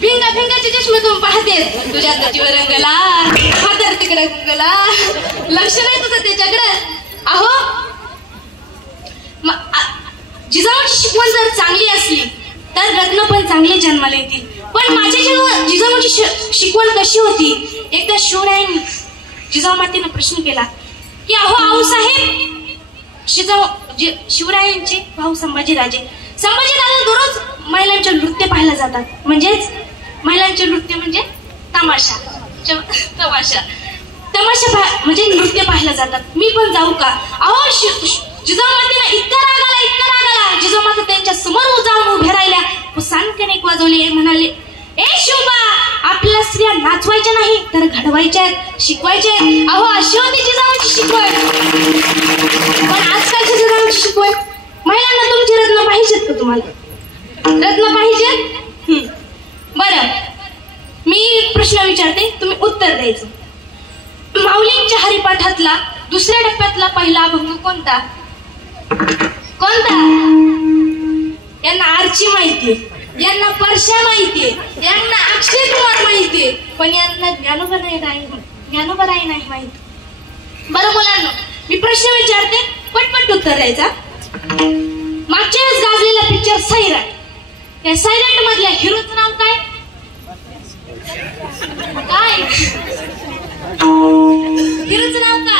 भिंगा भिंगाचे चष्मे तुम्ही पाहते तुझ्या त्याच्यावर रंगला हातर तिकडे रंगला लक्ष नाही तुझं त्याच्याकडे. अहो जिजाऊची शिकवण जर चांगली असली तर रत्न पण चांगले जन्माला येतील. पण माझ्या जिजाऊची शिकवण कशी होती. एकदा शिवरायांनी जिजाऊ मातेने प्रश्न केला की अहो आऊसाहेब शिवरायांचे भाऊ संभाजीराजे दररोज महिलांचे नृत्य पाहायला जातात. म्हणजेच महिलांचे नृत्य म्हणजे तमाशा म्हणजे नृत्य पाहायला जातात. मी पण जाऊ का. अहो जिजाऊ मातेला इतका राग आला जिजाऊ माता त्यांच्या समोर जाऊन उभ्या राहिल्या. सांगतेने वाजवले म्हणाले ए शिवबा आपल्याला स्त्रिया नाचवायच्या नाही तर घडवायच्या शिकवायच्या. अहो अशी होती जिजाऊची शिकवण. पण आजकालच्या जिजाऊची शिकवण महिलांना तुमची रत्न पाहिजेत का. तुम्हाला रत्न पाहिजेत. बरं मी प्रश्न विचारते तुम्ही उत्तर द्यायचं. माऊलींच्या हरिपाठातला दुसऱ्या टप्प्यातला पहिला अभंग कोणता. यांना आरची माहितीये, यांना परशा माहितीये, यांना अक्षय कुमार माहितीये, पण यांना ज्ञानोबराई नाही माहिती. बरं मुलांनो मी प्रश्न विचारते पटपट उत्तर द्यायचा. मागच्या वेळेस गाजलेला पिक्चर सैराट. या सैराट मधल्या हिरोचं नाव काय. हिरोचं नाव का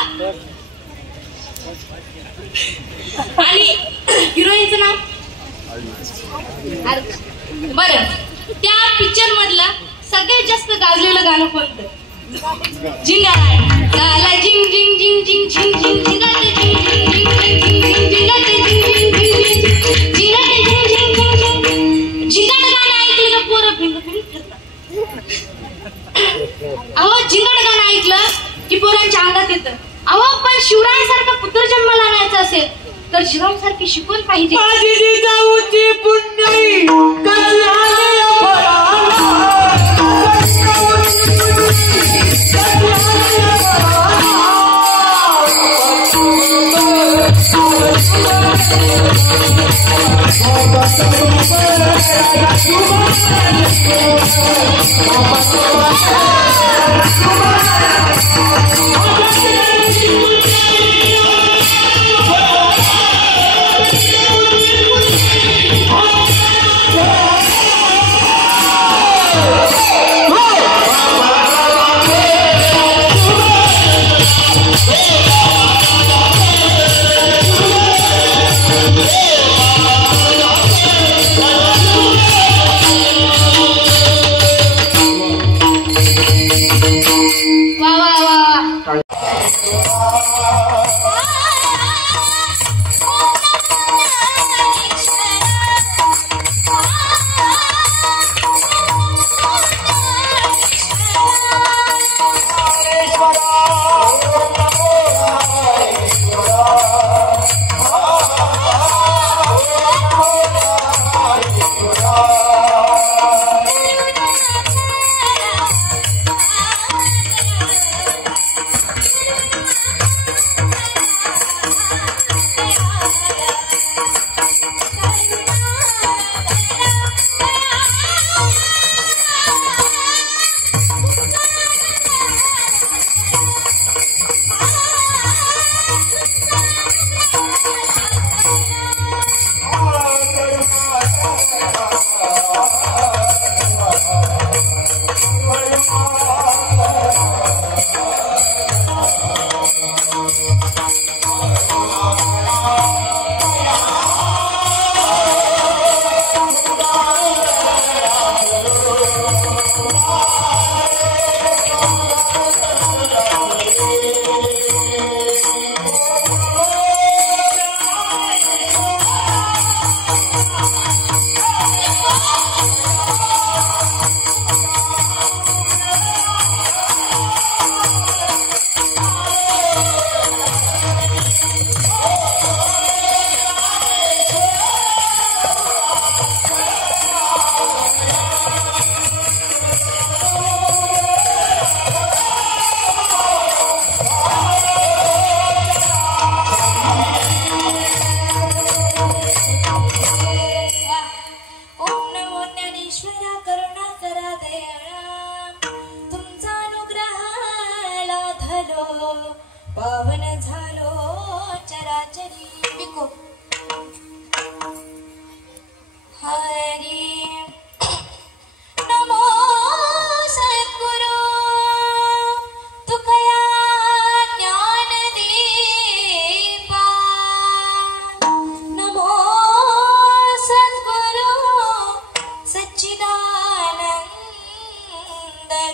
आणि हिरोईनचं नाव. बरं त्या पिक्चर मधलं सगळ्यात जास्त गाजलेलं गाणं कोणतं. जिंगालाय झाला जिंग जिंग जिंग जिंग जिंग जिंग जिंगाटे जिंग जिंग जिंग जिंग जिंग जिंगाटे जिंग जिंग जिंग जिंग जिंगाटे जिंग जिंग जिंग जिंग जिंगाट गाणं ऐकलं का पोरं भिंग भिंग फिरतात. अहो जिंगाट गाणं ऐकलं की पोरांच्या अंगात येतं. अहो पण शिवरायांसारखा पुत्र जन्माला आणायचा असेल तर जिजाऊसारखी शिकवण पाहिजे. माझी जिजाऊची पुण्यई कशी आली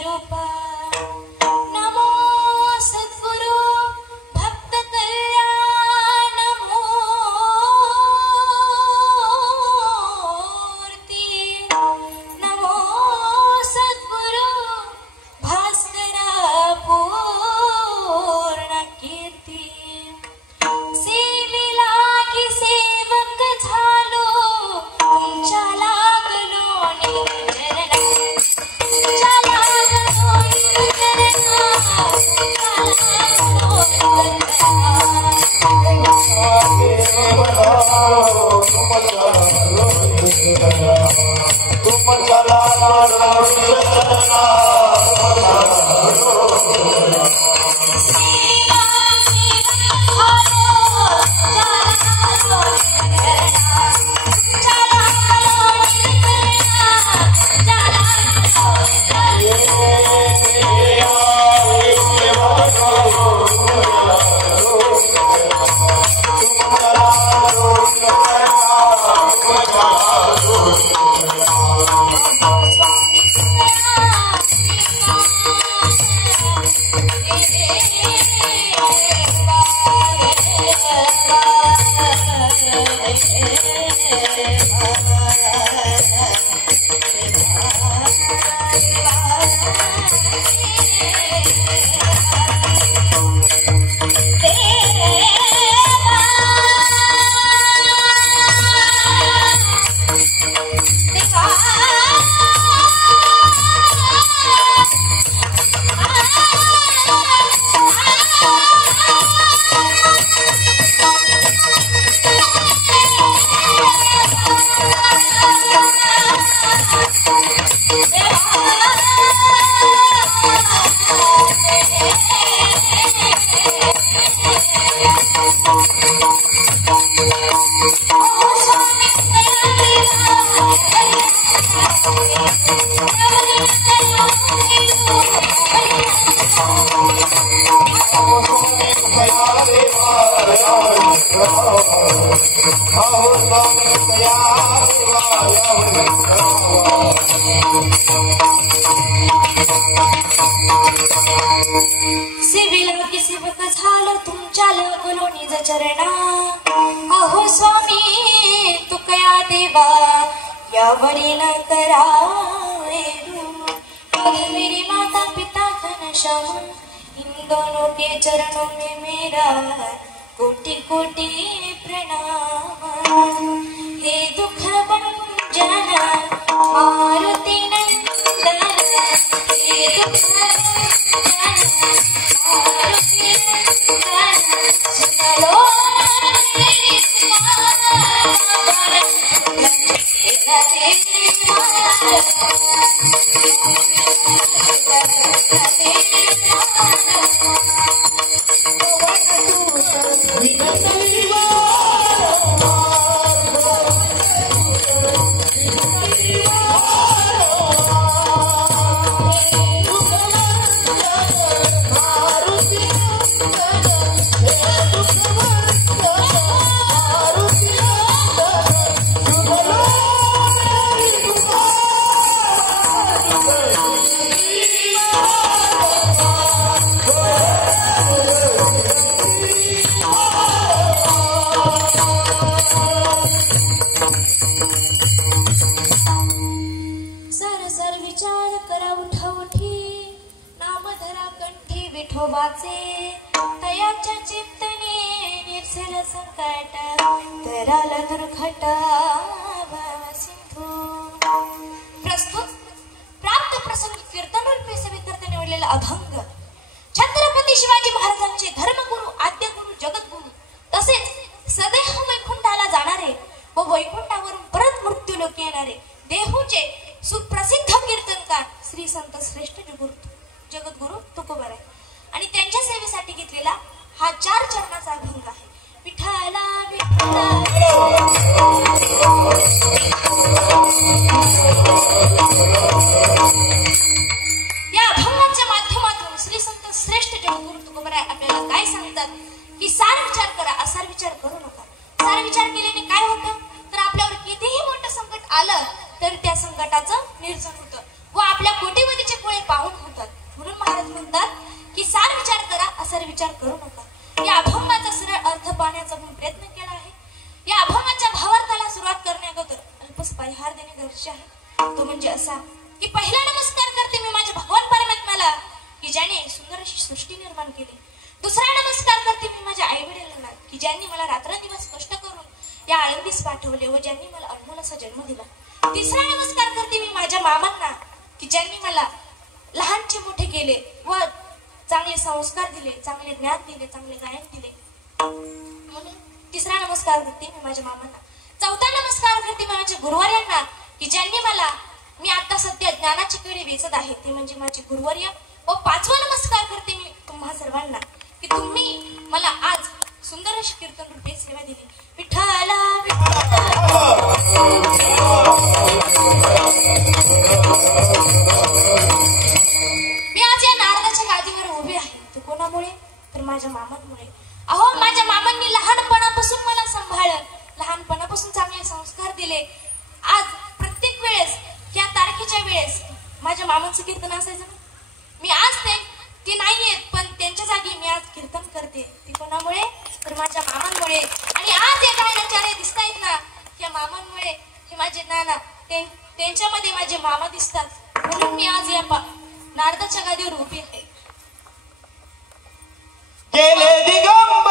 स्वरूप नमो सद्गुरु भक्त कल्याण मूर्ती नमो सद्गुरु भास्करा पूर्ण कीर्ती सेवेला की सेवक झालो तुमच्या लागलो निचरणा तुमच्या लागलो निचरणा सेवेला की सेवक झालो तुमच्या लागलो निज चरणा अहो स्वामी तुकया देवा यावरी न करावे मेरी माता पिता घनश्याम इन दोनों के चरणों में मेरा कोटि कोटि प्रणाम हे दुख भंजन मारुति नंदन हे दुख विठोबाचे तयाच्या चित्तने निर्सेल संकट तराल दुर्घट सिंधू प्रस्तुत प्राप्त प्रसंगी कीर्तन रूपी सेवेकरता निवडलेला अभंग छत्रपती शिवाजी महाराजांचे धर्मगुरु आद्यगुरु जगद्गुरु तसेच सदैव वैकुंठाला जाणारे व वैकुंठावरून परत मृत्यू लोकी येणारे देहूचे सुप्रसिद्ध कीर्तनकार श्री संत श्रेष्ठ जगद्गुरु तुकोबाराय आणि त्यांच्या सेवेसाठी घेतलेला हा 4 चरणाचा अभंग आहे. विठ्ठला विठ्ठला या अभंगाच्या माध्यमातून श्री संत श्रेष्ठ जगद्गुरु तुकोबाराय आपल्याला काय सांगतात की सार विचार करा, असार विचार करू नका. सार विचार केल्याने काय होतं तर आपल्यावर कितीही मोठं संकट आलं तर त्या संकटाचं निरसन होतं व आपल्या कोटीवधीचे पोळे पाहून होतं. महाराज म्हणतात की सार विचार करा असार विचार करू नका। या अभंगाचा सरळ अर्थ पाहण्याचा मी प्रयत्न केला आहे। या अभंगाच्या भावार्थाला सुरुवात करण्याअगोदर अल्पस परिहार देणे गरजेचे आहे। तो म्हणजे असा की पहिला नमस्कार करते मी माझ्या भगवान परमात्म्याला की ज्याने सुंदर अशी सृष्टी निर्माण केली। दुसरा नमस्कार करते मी माझ्या आई वडिलांना की ज्यांनी मला रात्रंदिवस कष्ट करून या आळंदीस पाठवले व ज्यांनी मला अनमोल असा जन्म दिला। तिसरा नमस्कार करते मी माझ्या मामांना की ज्यांनी मला लहानचे मोठे केले व चांगले संस्कार दिले, चांगले ज्ञान दिले, चांगले गायन दिले, म्हणून तिसरा नमस्कार करते मी माझ्या मामांना। चौथा नमस्कार करते मी माझ्या गुरुवर्यांना की ज्यांनी मला, मी आता सध्या ज्ञानाची कडी वेचत आहे ते म्हणजे माझे गुरुवर्य। व पाचवा नमस्कार करते मी तुम्हा सर्वांना की तुम्ही मला आज सुंदर अशी कीर्तन रूपे सेवा दिली। विठ्ठला मी आज या नारदाच्या गादीवर उभे आहे ते कोणामुळे तर माझ्या मामांमुळे। अहो माझ्या मामांनी लहानपणापासून मला सांभाळलं, लहानपणापासून चांगले संस्कार दिले। आज प्रत्येक वेळेस या तारखेच्या वेळेस माझ्या मामांचं कीर्तन असायचं ना, मी आज ते नाही येत पण त्यांच्या जागी मी आज कीर्तन करते ते कोणामुळे तर माझ्या मामांमुळे। आणि आज या गायनाचार्य दिसतायत ना या मामांमुळे, हे माझे नाना त्यांच्यामध्ये माझे मामा दिसतात म्हणून मी आज या नारदाच्या गादीवर उभी आहे। गेले दिगंबर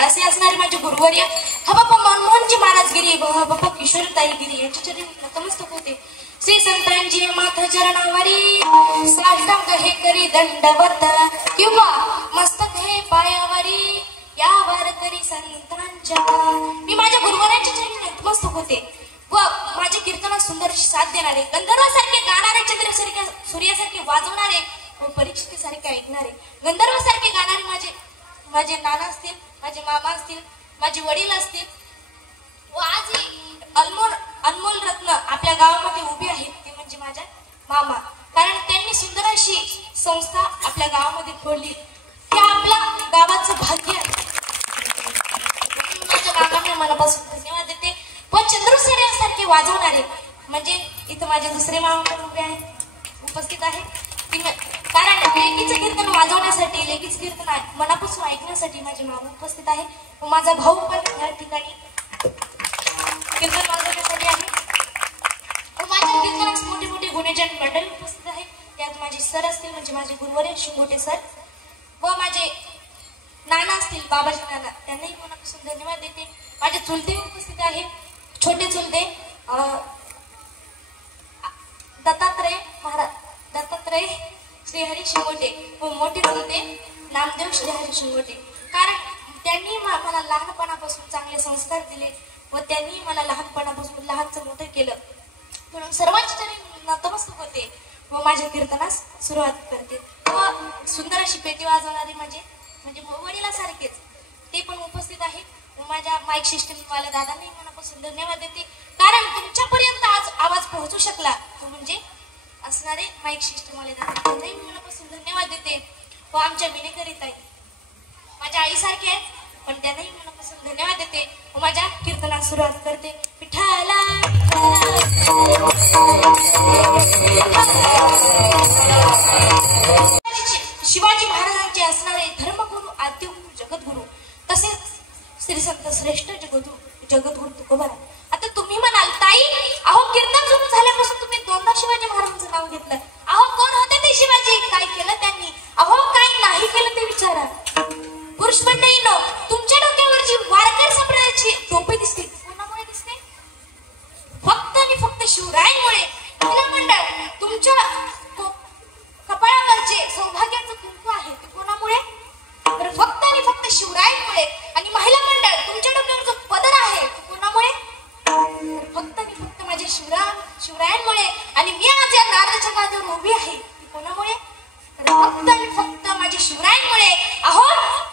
असे असणारे माझे गुरुवर्य हबाप्पा मनमोहनजी महाराजगिरी व हबाप्पा किशोरताईगिरी यांच्या चरणी नतमस्तक होते। श्री संतांजी माथा चरणावरी साष्टांग हे करी दंडवत किंवा मस्तक हे पायावरी यावर करी संतांच्या। मी माझ्या गुरुवर्यांच्या चरणी नतमस्तक होते व माझ्या कीर्तनात सुंदर साथ देणारे, गंधर्वासारखे गाणारे, चंद्रासारखे सूर्यासारखे वाजवणारे व परीक्षेसारखे ऐकणारे, गंधर्वासारखे गाणारे माझे नाना असतील, माझे मामा असतील, माझे वडील असतील व आजही अनमोल रत्न आपल्या गावामध्ये उभी आहेत ते म्हणजे माझ्या मामा। कारण त्यांनी सुंदर अशी संस्था आपल्या गावामध्ये खोलली, ते आपल्या गावाचं भाग्य आहे। माझ्या मामांना मनापासून धन्यवाद देते व चंद्रसूर्यासारखे वाजवणारे म्हणजे इथं माझे दुसरे मामा पण उभे आहेत, उपस्थित आहेत। कारण लेकीचं कीर्तन वाजवण्यासाठी, लेकीचं कीर्तन मनापासून ऐकण्यासाठी माझे मामा उपस्थित आहे व माझा भाऊ पण या ठिकाणी कीर्तन वाजवण्यासाठी आहे व माझ्या कीर्तनात मोठे मोठे गुणेजन मंडळी उपस्थित आहे। त्यात माझे सर असतील म्हणजे माझे गुरुवर्य शिंगोटे सर व माझे नाना असतील बाबाजी नाना, त्यांनाही मनापासून धन्यवाद देते। माझे चुलते उपस्थित आहे, छोटे चुलते दत्तात्रय श्रीहरी शिंगोटे व मोठे चुलते नामदेव श्रीहरी शिंगोटे। कारण त्यांनी मला लहानपणापासून चांगले संस्कार दिले व त्यांनी मला लहानपणापासून लहानचं मोठं केलं म्हणून सर्वांच्या चरणी नतमस्तक होते व माझ्या कीर्तनास सुरुवात करते। व सुंदर अशी पेटी वाजवणारी म्हणजे वडिलांसारखेच ते पण उपस्थित आहेत व माझ्या माईक सिस्टमवाल्या दादांनी मनापासून धन्यवाद देते। कारण तुमच्यापर्यंत आज आवाज पोहोचू शकला तो म्हणजे असणारे माईक सिस्टमवाले दादा, त्यांनाही मनापासून धन्यवाद देते। व आमच्या विनेकरी ताई माझ्या आईसारखे आहेत पण त्यांनाही मनापासून धन्यवाद देते व माझ्या कीर्तनास सुरुवात करते. विठ्ठला शिवाजी महाराजांचे असणारे धर्मगुरु, आद्यगुरु, जगद्गुरु तसेच श्री संत श्रेष्ठ जगद्गुरु तुकोबाराय. आता तुम्ही म्हणाल ताई, अहो कीर्तन सुरू झाल्यापासून तुम्ही दोनदा शिवाजी महाराजांचं नाव घेतलं. अहो कोण होते ते शिवाजी? काय केलं त्यांनी? अहो काय नाही केलं ते विचारा. पुरुष मंडळींनो, तुमच्या डोक्यावर जी वारकरी संप्रदायाची टोपी दिसते कोणामुळे दिसते? फक्त आणि फक्त शिवरायांमुळे. महिला मंडळ, तुमच्या कपाळावर जे सौभाग्याचं कुंकू आहे ते कोणामुळे? तर फक्त आणि फक्त शिवरायांमुळे. आणि महिला मंडळ, तुमच्या डोक्यावर जो पदर आहे तो कोणामुळे? फक्त आणि फक्त माझे शिवरायांमुळे. आणि मी आज या नारळाच्या गादीवर उभी आहे ती कोणामुळे? फक्त आणि फक्त माझे शिवरायांमुळे. अहो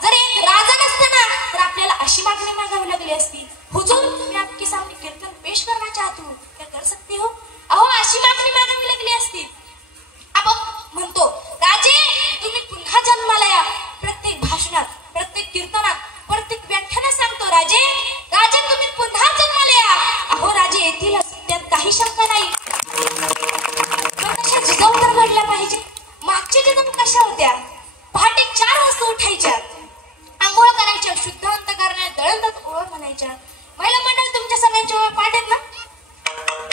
जर एक राजा नसताना तर आपल्याला अशी मागणी मागावी लागली असती, हुजूर मैं आपके सामने कीर्तन पेश करना चाहती हूँ, क्या कर सकते हो? अहो अशी मागणी मागावी लागली असती. आपण म्हणतो राजे तुम्ही पुन्हा जन्माला या. प्रत्येक भाषणात, प्रत्येक कीर्तनात, प्रत्येक व्याख्यानात सांगतो राजे तुम्ही पुन्हा जन्माला या. अहो राजे येतीलच, त्यात काही शंका नाही. पण कशा जिजाऊ तर घडल्या पाहिजे. मागच्या जिजाऊ कशा होत्या? पहाटे 4 वाजता उठायच्या, आंघोळ करायच्या, शुद्ध अंतकरणाने दळणदात ओळ म्हणायच्या. महिला मंडळ, तुमच्या सगळ्यांच्या ओळ पाठेत ना?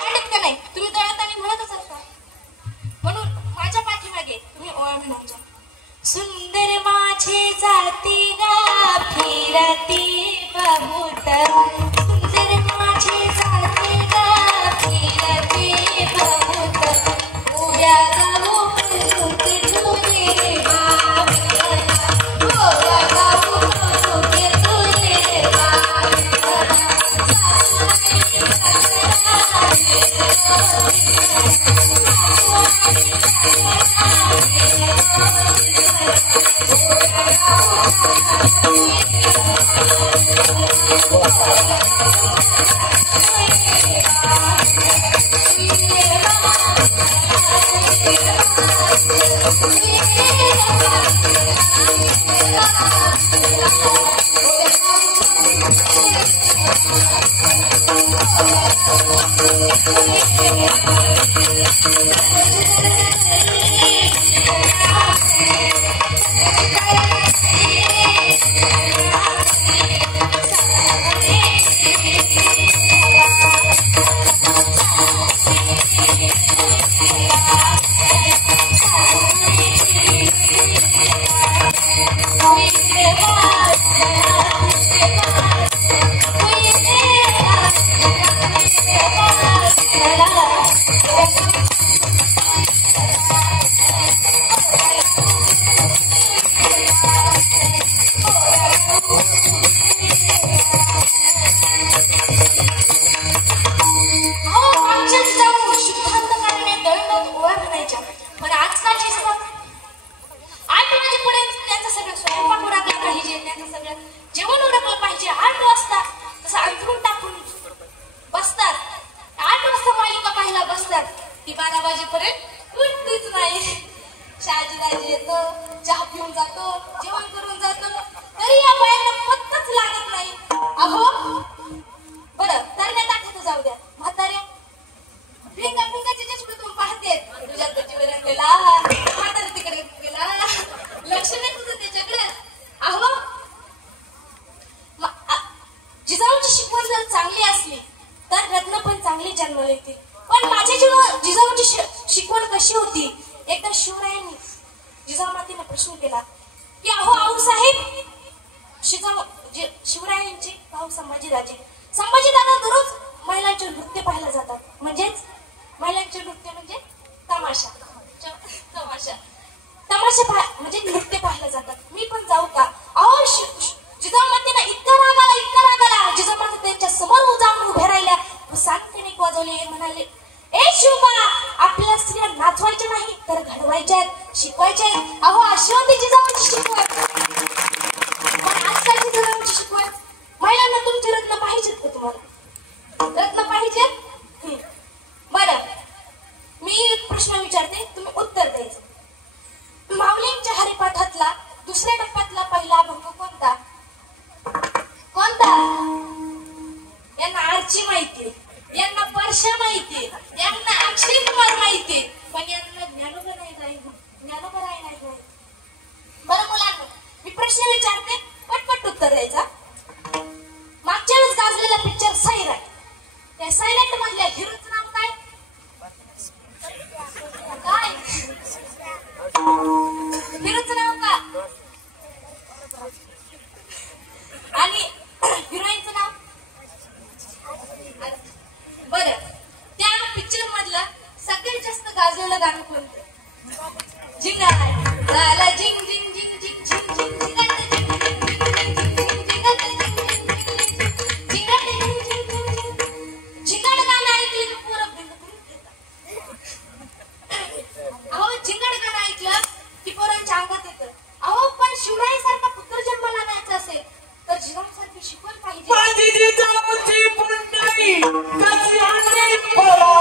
पाठेत का नाही? तुम्ही दळणदानी म्हणतच असता. म्हणून माझ्या पाठीमागे तुम्ही ओळ म्हणायच्या. सुंदर माझे जाती गा फिरती बहुत, सुंदर माझे जाती गा फिरती बहुत, उड्या गाऊ तुके तुझे बाबा, उड्या गाऊ तुके तुझे बाबा. शिकवण पाहिजे. माझी जिजाऊची पुंडली कशी आली पळाला.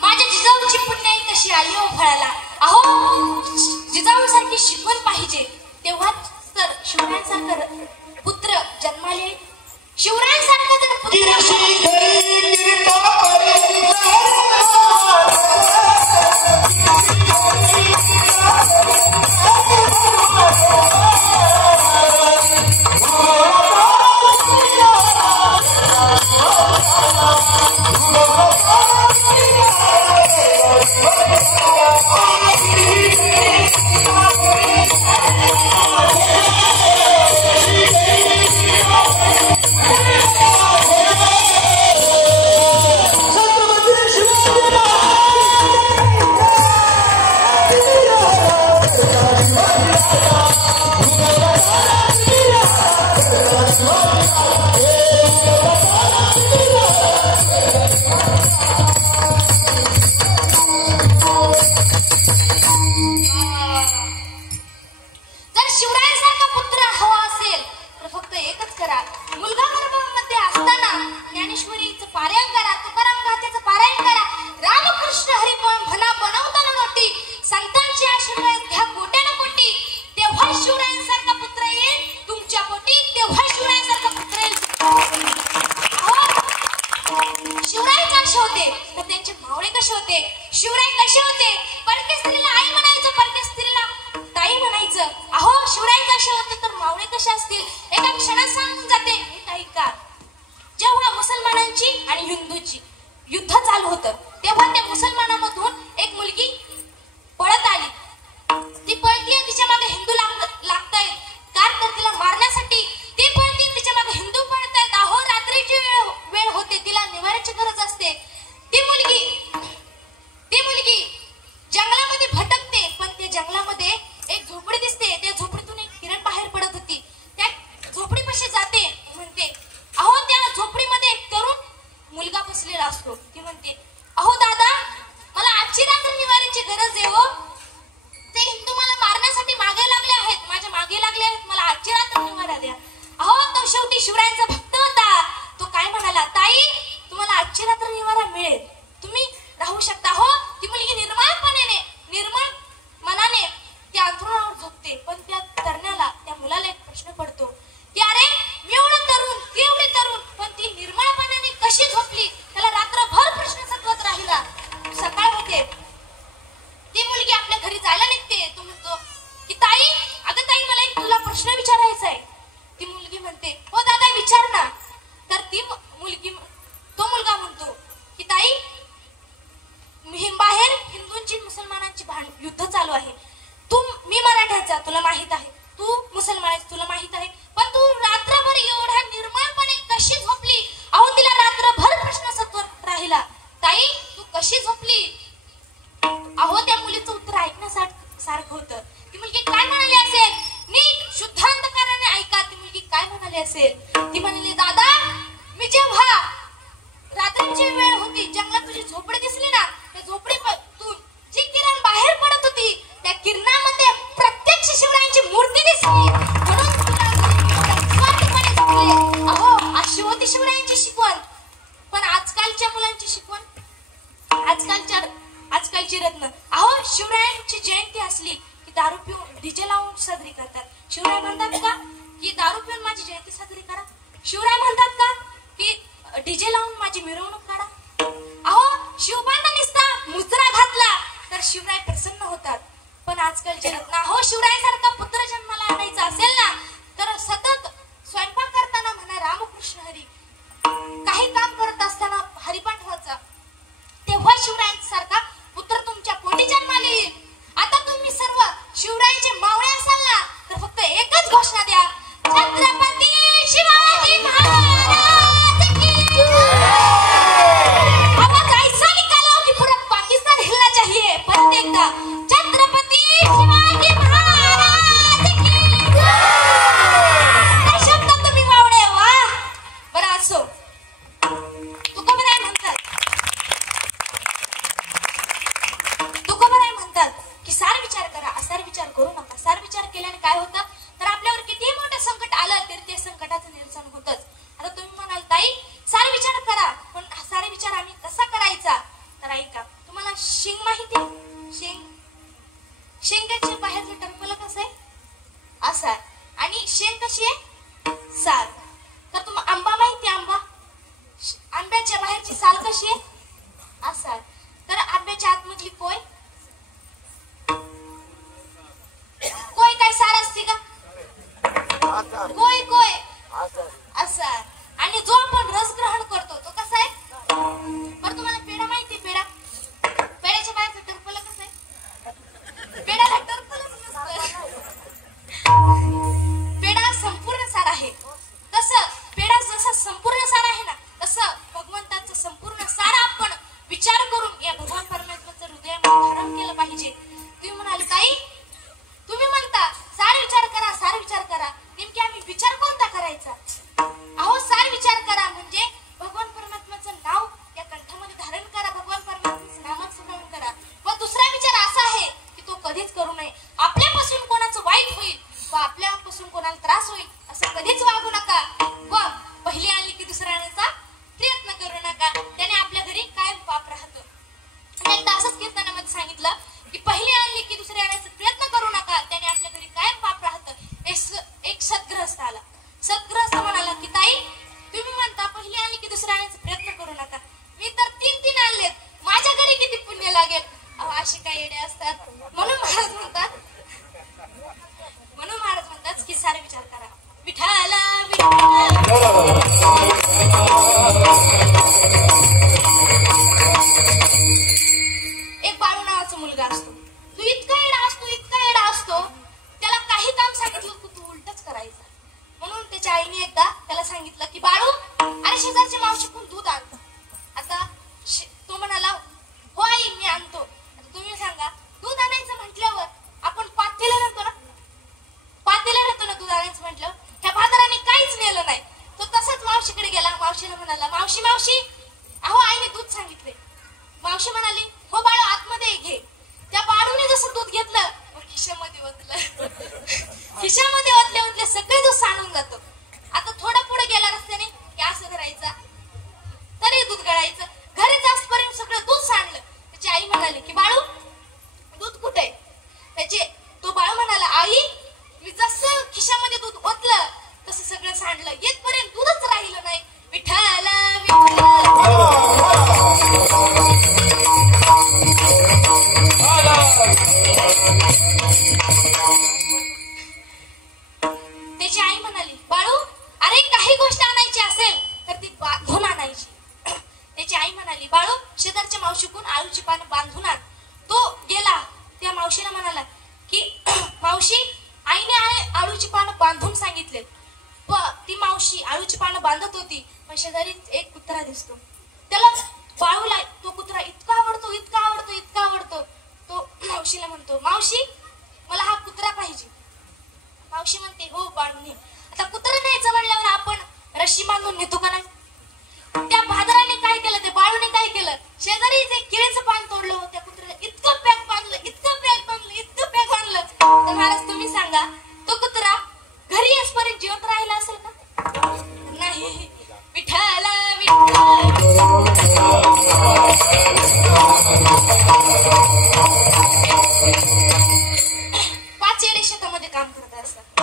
माझ्या जिजाऊची पुण्याई कशी आली हो फळाला. अहो जिजाऊ सारखी शिकवण पाहिजे तेव्हाच तर शिवरायांसारखं पुत्र जन्माले. शिवरायांसारखं जर शिवराय कसे होते. परके स्त्रीला आई म्हणायचं, परके स्त्रीला ताई म्हणायचं. अहो शिवराय कसे होते तर मावळे कसे असतील एका क्षणात सांगून जाते. ऐका, जेव्हा मुसलमानांची आणि हिंदूची युद्ध चालू होतं तेव्हा त्या मुसलमानामधून एक मुलगी पळत आली. ती पळतीये, तिच्या मागे हिंदू लागतायत. कार तर तिला मारण्यासाठी ती पळती, तिच्या मागे हिंदू पळतायत. अहो रात्रीची वेळ होते, तिला निवाऱ्याची गरज असते. ती मुलगी जंगलामध्ये भटकते, पण त्या जंगलामध्ये एक झोपडी दिसते. त्या झोपडीतून एक किरण बाहेर पडत होती. त्या झोपडीपाशी जाते, म्हणते अहो त्या झोपडीमध्ये एक तरुण मुलगा बसलेला असतो. ती म्हणते अहो दादा, मला आजची रात्र निवाऱ्याची गरज आहे हो. ते हिंदू मला मारण्यासाठी मागे लागले आहेत, माझ्या मागे लागले आहेत, मला आजची रात्र निवारा द्या. अहो तो शेवटी शिवरायांचा भक्त होता. तो काय म्हणाला, ताई तुम्हाला आजची रात्र निवारा मिळेल, तुम्ही राहू शकता. हो ती मुलगी निर्मळ मनाने त्या अंथरुणावर झोपते. पण त्या तरण्याला, त्या मुलाला एक प्रश्न पडतो की अरे मी एवढं तरुण, ती एवढी तरुण, पण ती निर्मळपणाने कशी झोपली. त्याला रात्रभर प्रश्न सतत राहिला. सकाळ होते, ती मुलगी आपल्या घरी जायला निघते. तो म्हणतो की ताई, अगं ताई मला एक तुला प्रश्न विचारायचा आहे. ती मुलगी म्हणते हो दादा विचार ना. तर तो मुलगा म्हणतो की ताई बाहेर हिंदूंची मुसलमानांची युद्ध चालू आहे. मी मराठ्याचा तुला माहित आहे, तू मुसलमानाचा तुला माहित आहे, पण तू रात्रभर एवढ्या निर्मळपणे कशी झोपली. अहो तिला रात्रभर प्रश्न सतत राहिला, ताई तू कशी झोपली. अहो त्या मुलीचं उत्तर ऐकण्यासारखं होतं. ती मुलगी काय म्हणाली असेल, नीट शुद्ध अंतःकरणाने ऐका. ती मुलगी काय म्हणाली असेल, ती म्हणाली दादा मी जेव्हा रात्रीची वेळ होती, जंगलात तुझी झोपडी दिसली ना, त्या झोपडीतून जी किरण बाहेर पडत होती, त्या किरणामध्ये प्रत्यक्ष शिवरायांची मूर्ती दिसली, म्हणून अहो अशी होती शिवरायांची शिकवण. पण आजकालच्या मुलांची शिकवण, आजकालची रत्न, अहो शिवरायांची जयंती असली की दारू पिऊन डीजे लावून साजरी करतात. शिवराय म्हणतात का की दारू पिऊन माझी जयंती साजरी करा. शिवराय म्हणतात का की डीजे लावून माझी मिरवणूक काढा. अहो शिवबांना निसता आजकालचे रत्न. हो, शिवरायासारखा पुत्र जन्माला आणायचा असेल ना तर सतत स्वयंपाक करताना म्हणा रामकृष्ण हरी, काही काम करत असताना हरिपाठ वाचा, तेव्हा शिवरायांसारखा पुत्र तुमच्या पोटी जन्माला येईल. आता तुम्ही सर्व शिवरायांचे मावळे असाल ना तर फक्त एकच घोषणा द्या, छत्रपती शिवाजी महाराज की आवाज ऐसा निकालो की पूरा पाकिस्तान हिलना चाहिए. परत एकदा छत्रपती शिवाजी महाराज की काय शब्द तुम्ही मावळे. वा बरं असो. तुकोबराय म्हणतात की सार विचार करा, असार विचार करू नका. सार विचार केल्याने काय होतं तर आपल्यावर कितीही मोठं संकट आलं तरी ते संकटाचं निरसन होतच. आता तुम्ही म्हणाल ताई सार विचार करा, पण हा सारा विचार आम्ही कसा करायचा तर ऐका. तुम्हाला शेंग माहिती आहे? शेंगाच्या बाहेरचं टरफल कसं आहे? असं आहे. आणि शेंग कशी आहे? साल. तर तुम्हाला आंबा माहिती आहे? आंब्याच्या बाहेरची साल कशी आहे? असं आहे. तर आंब्याच्या आतमधली कोय काय सार असते का? कोय असं आहे. आणि जो आपण रस ग्रहण करतो तो कसा आहे? बरं तुम्हाला पेढा माहिती आहे? पेढ्याच्या बाहेरचं टरफल कसं आहे? पेढ्याला टरफलच नसतं. पेढा संपूर्ण सार आहे. तसं पेढा जसा संपूर्ण सार आहे ना तसं भगवंताचं संपूर्ण सार आपण विचार करून या भगवान परमेश्वराचं हृदयामध्ये धारण केलं पाहिजे. तुम्ही म्हणाल ताई तुम्ही म्हणता सार विचार करा, नेमके आम्ही विचार कोणता करायचा? अहो सार विचार करा म्हणजे भगवान परमात्म्याचं नाव या कंठामध्ये धारण करा, भगवान परमात्म्याचं नामच स्मरण करा. व दुसरा विचार असा आहे की तो कधीच करू नये. आपल्यापासून कोणाचं वाईट होईल व आपल्यापासून कोणाला त्रास होईल असं कधीच वागू नका. व पहिली आणली की दुसऱ्या आणण्याचा प्रयत्न करू नका, त्याने आपल्या घरी कायम पाप राहतो. आणि एकदा असंच कीर्तनामध्ये सांगितलं की पहिली आणली की दुसरी आणायचा प्रयत्न करू नका, त्याने आपल्या घरी कायम पाप राहतं. एक सद्ग्रस्त आला. सद्ग्रस्त म्हणाला की ताई तुम्ही म्हणता पहिली आणली की दुसरी आणायचा प्रयत्न करू नका, मी तर 3 आणलेत, माझ्या घरी किती पुण्य लागेल. अहो असे काही येडे असतात. म्हणून महाराज म्हणतात की सारे विचार करा. विठाला एक बाळू नावाचा मुलगा असतो. तू इतका येडा असतो त्याला काही काम सांगितलं की तू उलटच करायचं. म्हणून त्याच्या आईने एकदा त्याला सांगितलं की बाळू अरे शेजारच्या मावशीकडून दूध आणतो. आता तो म्हणाला हो आई मी आणतो. आता तुम्ही सांगा दूध आणायचं म्हटल्यावर आपण पातेला राहतो ना दूध आणायचं म्हटल्यावर त्या भादराने काहीच नेलं नाही. तो तसाच मावशीकडे गेला. मावशीला म्हणाला मावशी अहो आईने दूध सांगितले. मावशी म्हणाली हो बाळू आतमध्ये घे. त्या बाळूने जसं दूध घेतलं खिशामध्ये ओतले सगळे दूध सांडून जातो. आता थोडा पुढे गेला रस्त्याने की असं करायचा तरी दूध गळायचं. घरी जास्तपर्यंत सगळं दूध सांडलं. त्याची आई म्हणाली की बाळू दूध कुठे? तो बाळू म्हणाला आई मी जसं खिशामध्ये दूध ओतलं तसं सगळं सांडलं, येतपर्यंत दूधच राहिलं नाही. विठ्ठल त्याची आई म्हणाली बाळू अरे काही गोष्ट आणायची असेल तर ती बांधून आणायची. त्याची आई म्हणाली बाळू शेजारच्या मावशीकडून आळूची पानं बांधून आण. तो गेला. त्या मावशीला म्हणाला की मावशी आईने आळूची पानं बांधून सांगितले. ती मावशी आळूची पानं बांधत होती पण शेजारी एक कुत्रा दिसतो. त्याला बाळूला तो कुत्रा इतका आवडतो. तो मावशीला म्हणतो मावशी मला हा कुत्रा पाहिजे. मावशी म्हणते हो बाळूने. आता कुत्रा न्यायचं म्हणल्यावर आपण रशी बांधून नेतो का नाही? त्या भादराने काय केलं, त्या बाळूने काय केलं, शेजारी जे केळीचं पान तोडलं त्या कुत्र्याला इतकं पॅक बांधलं. तर महाराज तुम्ही सांगा तो कुत्रा घरी येईपर्यंत जिवंत राहिला असेल का? नाही. विठ्ठल पाच येडे शेतामध्ये काम करत असतात.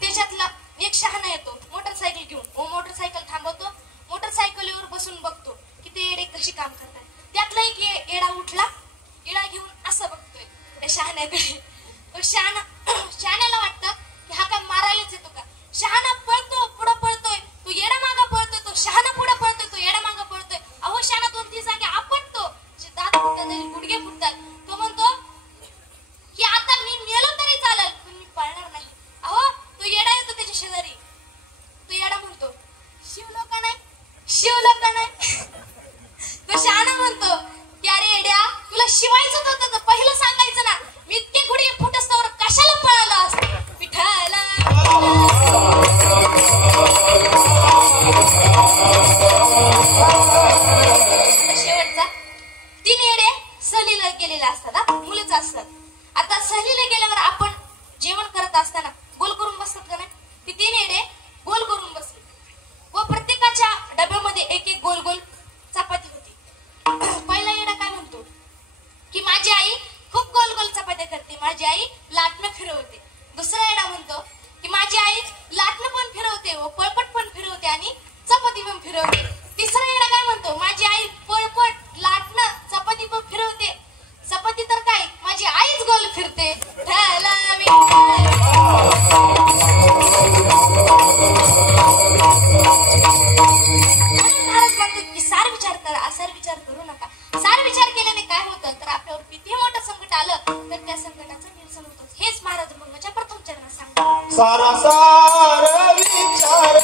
त्याच्यातला एक शहाणा येतो मोटरसायकल घेऊन. मोटरसायकल थांबवतो, मोटरसायकलीवर बसून बघतो की ते येडे कशी काम करतात. त्यातला एक येडा उठला, येडा घेऊन असं बघतोय त्या शहाण्या शहाण्याकडे. तो शहाण्याला वाटतं की हा काय मारायलाच येतो का. शहाणा पळतो पुढं पळतोय, तो येडा मागा पळतोय. तो शहाणा पुढं पळतोय, तो येडा मागा पळतोय. अहो शहाणा 2-3 जागे आपटतो, दात फुटतात, गुडघे फुटतात. तो म्हणतो की आता मी मेलो तरी चालेल पण मी पळणार नाही. अहो तो येडा येतो त्याच्या शेजारी. तो येडा म्हणतो शिवलो का नाही, शिवलो का नाही. तो शहाणा म्हणतो की अरे येड्या, तुला शिवायचं होतं तर पहिलं सांगायचं ना. मी इतके गुडघे फुटस्तवर कशाला पळाला असतो. विठाला शेवटचा 3 येडे सहलीला गेलेले असतात. मुलीच असतात. आता सहलीला गेल्यावर आपण जेवण करत असताना गोल करून बसतात का नाही. ती 3 येडे गोल करून बसले व प्रत्येकाच्या डब्यामध्ये एक गोल गोल चपाती होती. पहिला येडा काय म्हणतो की माझी आई खूप गोल गोल चपात्या करते, माझी आई लाटणं फिरवते. दुसरा येडा म्हणतो की माझी आई लाटणं पण फिरवते व पळपट पण फिरवते आणि चपाती पण फिरवते. तिसरा येडा काय म्हणतो माझी आई पळपट, लाटणं, चपाती पण फिरवते. चपाती तर काय माझी आईच गोल फिरते. महाराज म्हणतात की सार विचार करा, असार विचार करू नका. सार विचार केल्याने काय होतं तर आपल्यावर किती मोठं संकट आलं तर त्या संकटाचं निरसन होतं. हेच महाराज भंगाच्या प्रथम चरणात सांगतात. सारा सार विचार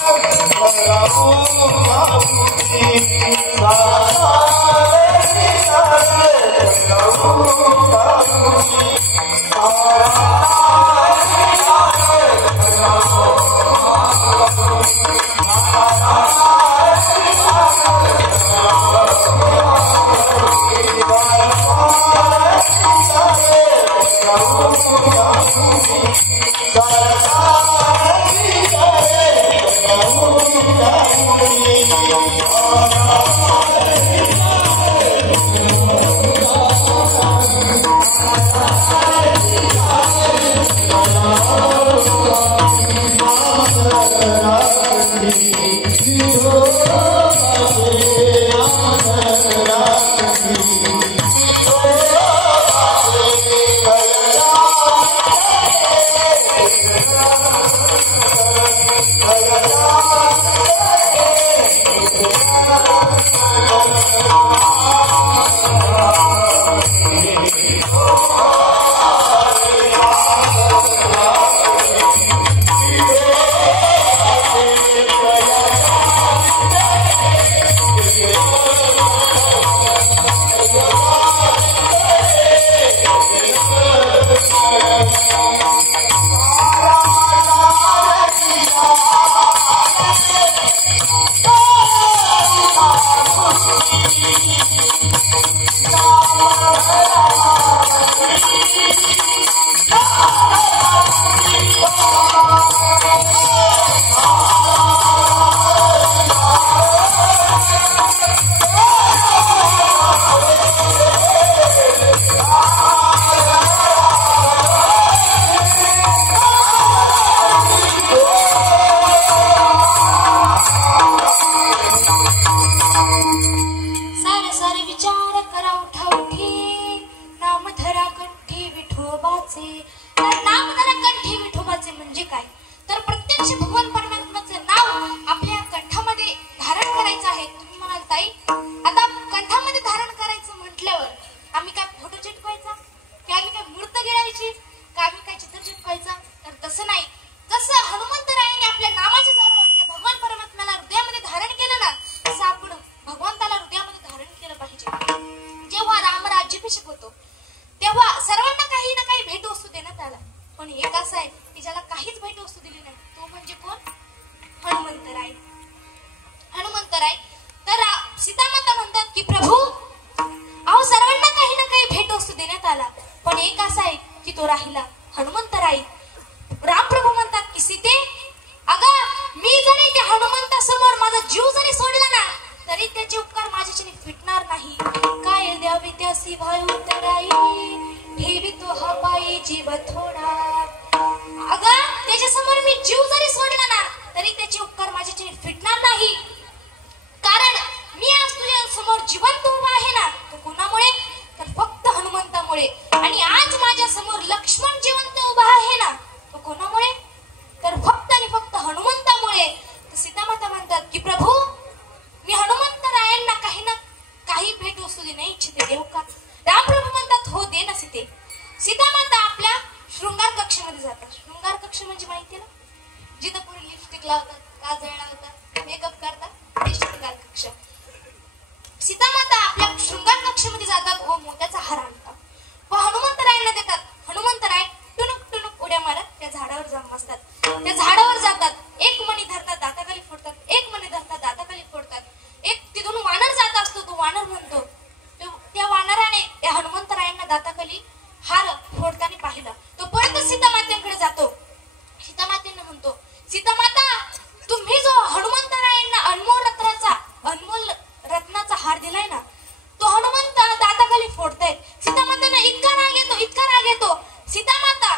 जीव थोडा. अगं त्याच्यासमोर मी जीव जरी सोडला ना तरी त्याचे उपकार माझ्याचे फिटणार नाही. कारण मी आज तुझ्या समोर जिवंत उभा आहे ना, तो कोणामुळे तर फक्त हनुमंतामुळे. आणि आज माझ्या समोर टाकला होता, का जळला होता, मेकअप करता शृंगार कक्ष. सीतामाता आपल्या शृंगार कक्षामध्ये जातात व मोत्याचा हार आणतात व हनुमंतरायांना देतात. हनुमंतराय टुनुक टुनुक उड्या मारत त्या झाडावर जाऊन बसतात. त्या झाडावर जातात, एक मणी धरतात दाताखाली फोडतात, एक मणी धरतात दाताखाली फोडतात. एक तिथून वानर जात असतो, तो वानर म्हणतो, त्या वानराने त्या हनुमंतरायांना दाताखाली हार फोडताना पाहिलं. तो परत सीतामातेकडे जातो. सीतामातेंना म्हणतो, सीतामाता तुम्ही जो हनुमंतरायांना अनमोल रत्नाचा हार दिलाय ना, तो हनुमंत दाताखाली फोडतायत. सीतामातेंना इतका राग येतो. सीतामाता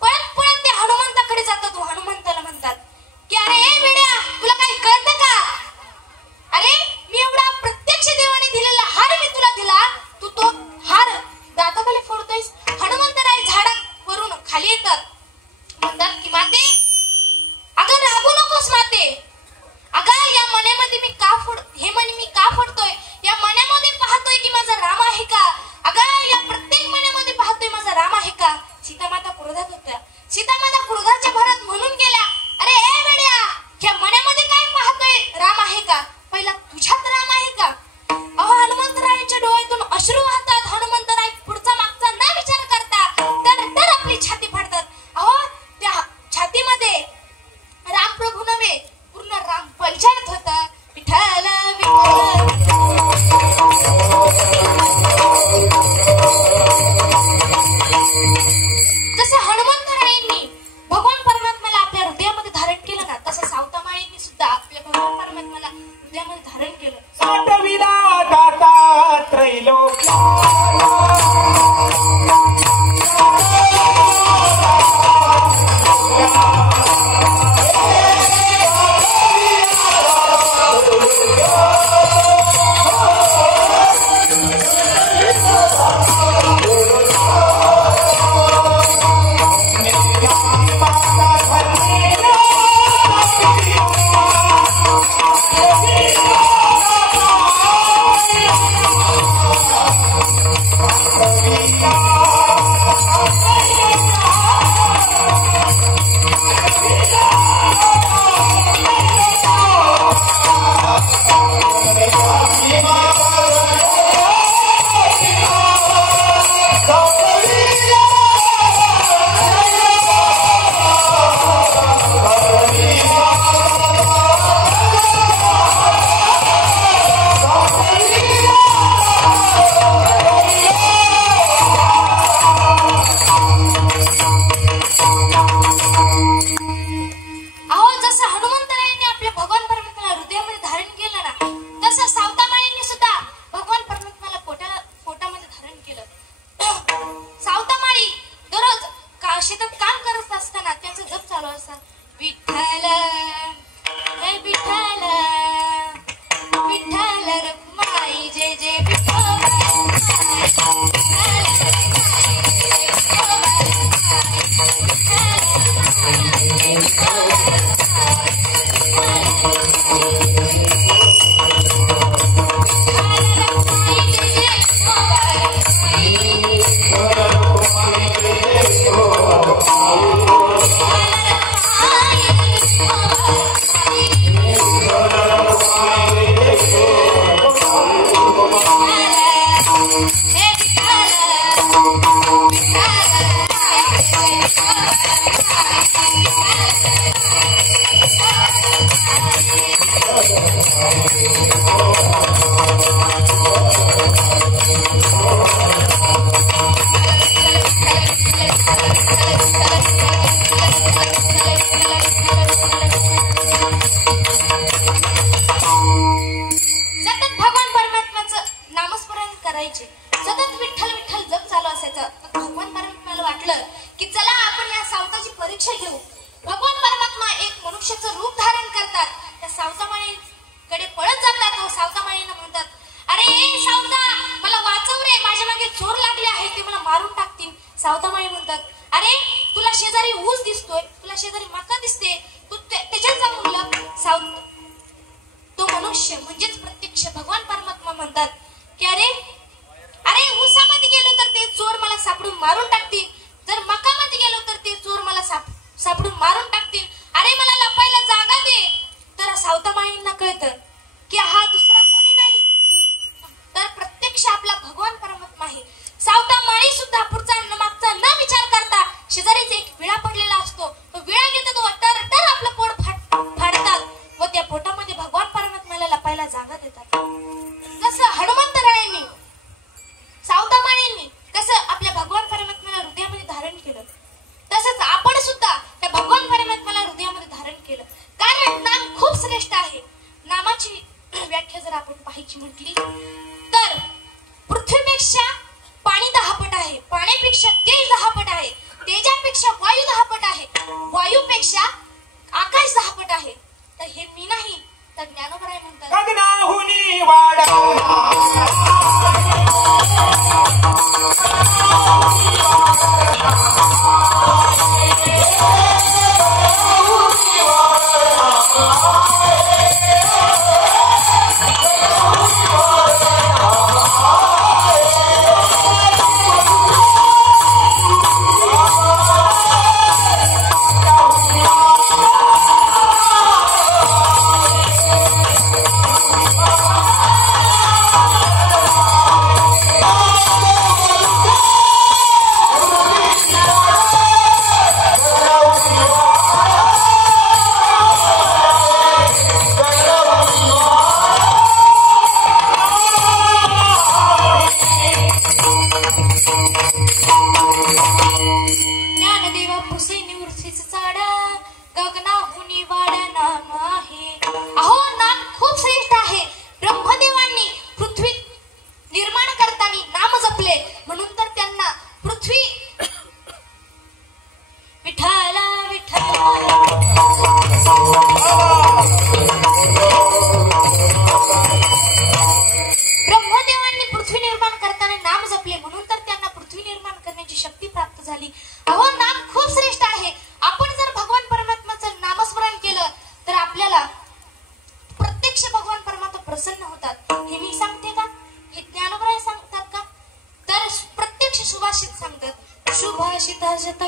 पळत पळत त्या हनुमंताकडे जातात. हनुमंताला म्हणतात की अरे ए वेड्या, तुला काही कळतं का? अरे मी एवढा प्रत्यक्ष देवाने दिलेला हार मी तुला दिला, तू तो हार दाताखाली फोडतोयस. हनुमंतराय झाडावरून खाली येतात, म्हणतात की माते, अगं रागू नकोस माते. अगं या मण्यामध्ये हे मणी मी का फोडतोय? या मण्यामध्ये पाहतोय की माझा राम आहे का? अगं या प्रत्येक मण्यामध्ये पाहतोय माझा राम आहे का? सीतामाता क्रोधात होत्या. सीतामाता क्रोधाच्या भरात म्हणून गेल्या, अरे ए वेड्या, या मण्यामध्ये काय पाहतोय? राम आहे का? पहिला तुझ्यात राम आहे का? अहो हनुमंतरायांच्या डोळ्यातून अश्रू वाहतात. हनुमंतराय पुढचा मागचा न विचार करता तर आपली छाती फाडतात. अहो त्या छातीमध्ये राम प्रभू नव्हे, पूर्ण राम पंचायत होता. विठ्ठल जसं हनुमंतरायांनी भगवान परमात्म्याला आपल्या हृदयामध्ये धारण केलं ना, तसं सावतामाळींनी सुद्धा आपल्या भगवान परमात्म्याला हृदयामध्ये धारण केलं. साठविला दाता त्रैलोक सावतामाळी म्हणतात, अरे तुला शेजारी ऊस दिसतोय, तुला शेजारी मका दिसते, तू त्याच्यात जाऊन लग. तो मनुष्य म्हणजेच प्रत्यक्ष भगवान परमात्मा म्हणतात की अरे अरे ऊसामध्ये गेलो तर ते चोर मला सापडून मारून टाकतील, जर मकामध्ये गेलो तर ते चोर मला सापडून मारून टाकतील. अरे मला लपायला तरी सुद्धा पुढचा न मागचा न विचार करता शेजारीच एक विळा पडलेला असतो. तो विळा घेतात तर आपलं पोट फाडतात व त्या पोटामध्ये भगवान परमात्म्याला लपायला जागा देतात. कसं हनुमंतरायांनी सावधामानेंनी कसं आपल्या भगवान परमात्म्याला हृदयामध्ये धारण केलं, तसंच आपण सुद्धा त्या भगवान परमात्म्याला हृदयामध्ये धारण केलं. कारण नाम खूप श्रेष्ठ आहे. नामाची व्याख्या जर आपण पाहायची म्हटली तर पृथ्वीपेक्षा पाणी 10 पट आहे, पाण्यापेक्षा तेज 10 पट आहे, तेजापेक्षा वायू 10 पट आहे, वायूपेक्षा आकाश 10 पट आहे. तर हे मी नाही तर ज्ञानोबराय म्हणतात गगनाहुनी वाढा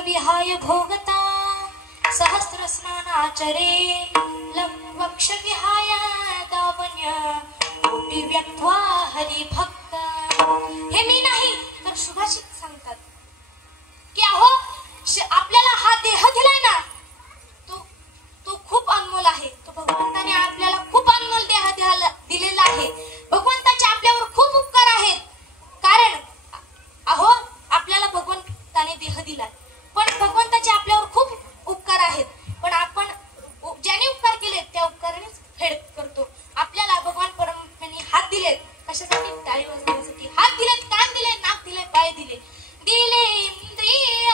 विहाय भोगता सहस्र स्नानाचरे वक्ष विहाय दावन्य कोटी व्यक्त्वा हरि भक्त. हे मी नाही तर सुभाषित सांगतात की अहो आपल्याला हा देह दिलाय ना तो खूप अनमोल आहे. तो भगवंताने आपल्याला खूप अनमोल देह दिलेला आहे. भगवंताचे आपल्यावर खूप उपकार आहेत. कारण अहो आपल्याला भगवंताने देह दिलाय पण भगवंताचे आपल्यावर खूप उपकार आहेत. पण आपण ज्याने उपकार केले त्या उपकारानेच फेड करतो. आपल्याला भगवान परमात्म्याने हात दिलेत कशासाठी? टाळी वाजवण्यासाठी. हात दिलेत, कान दिले, नाक दिले, पाय दिले. दिले इंद्रिय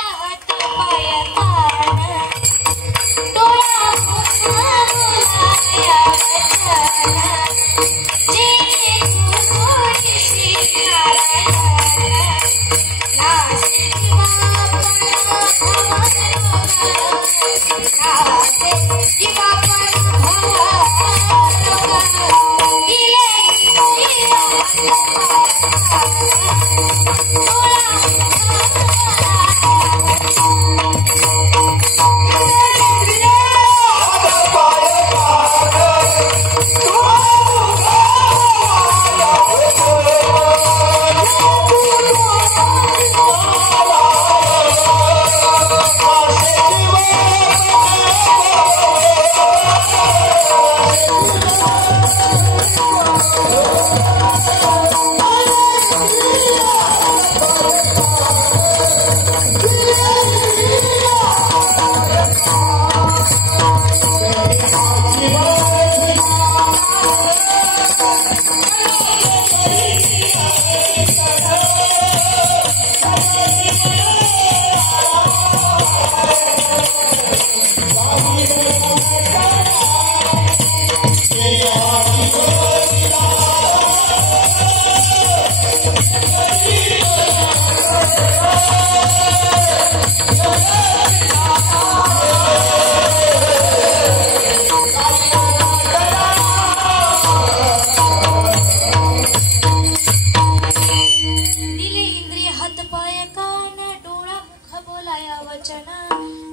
हात पाय कान डोळा मुखाया वचन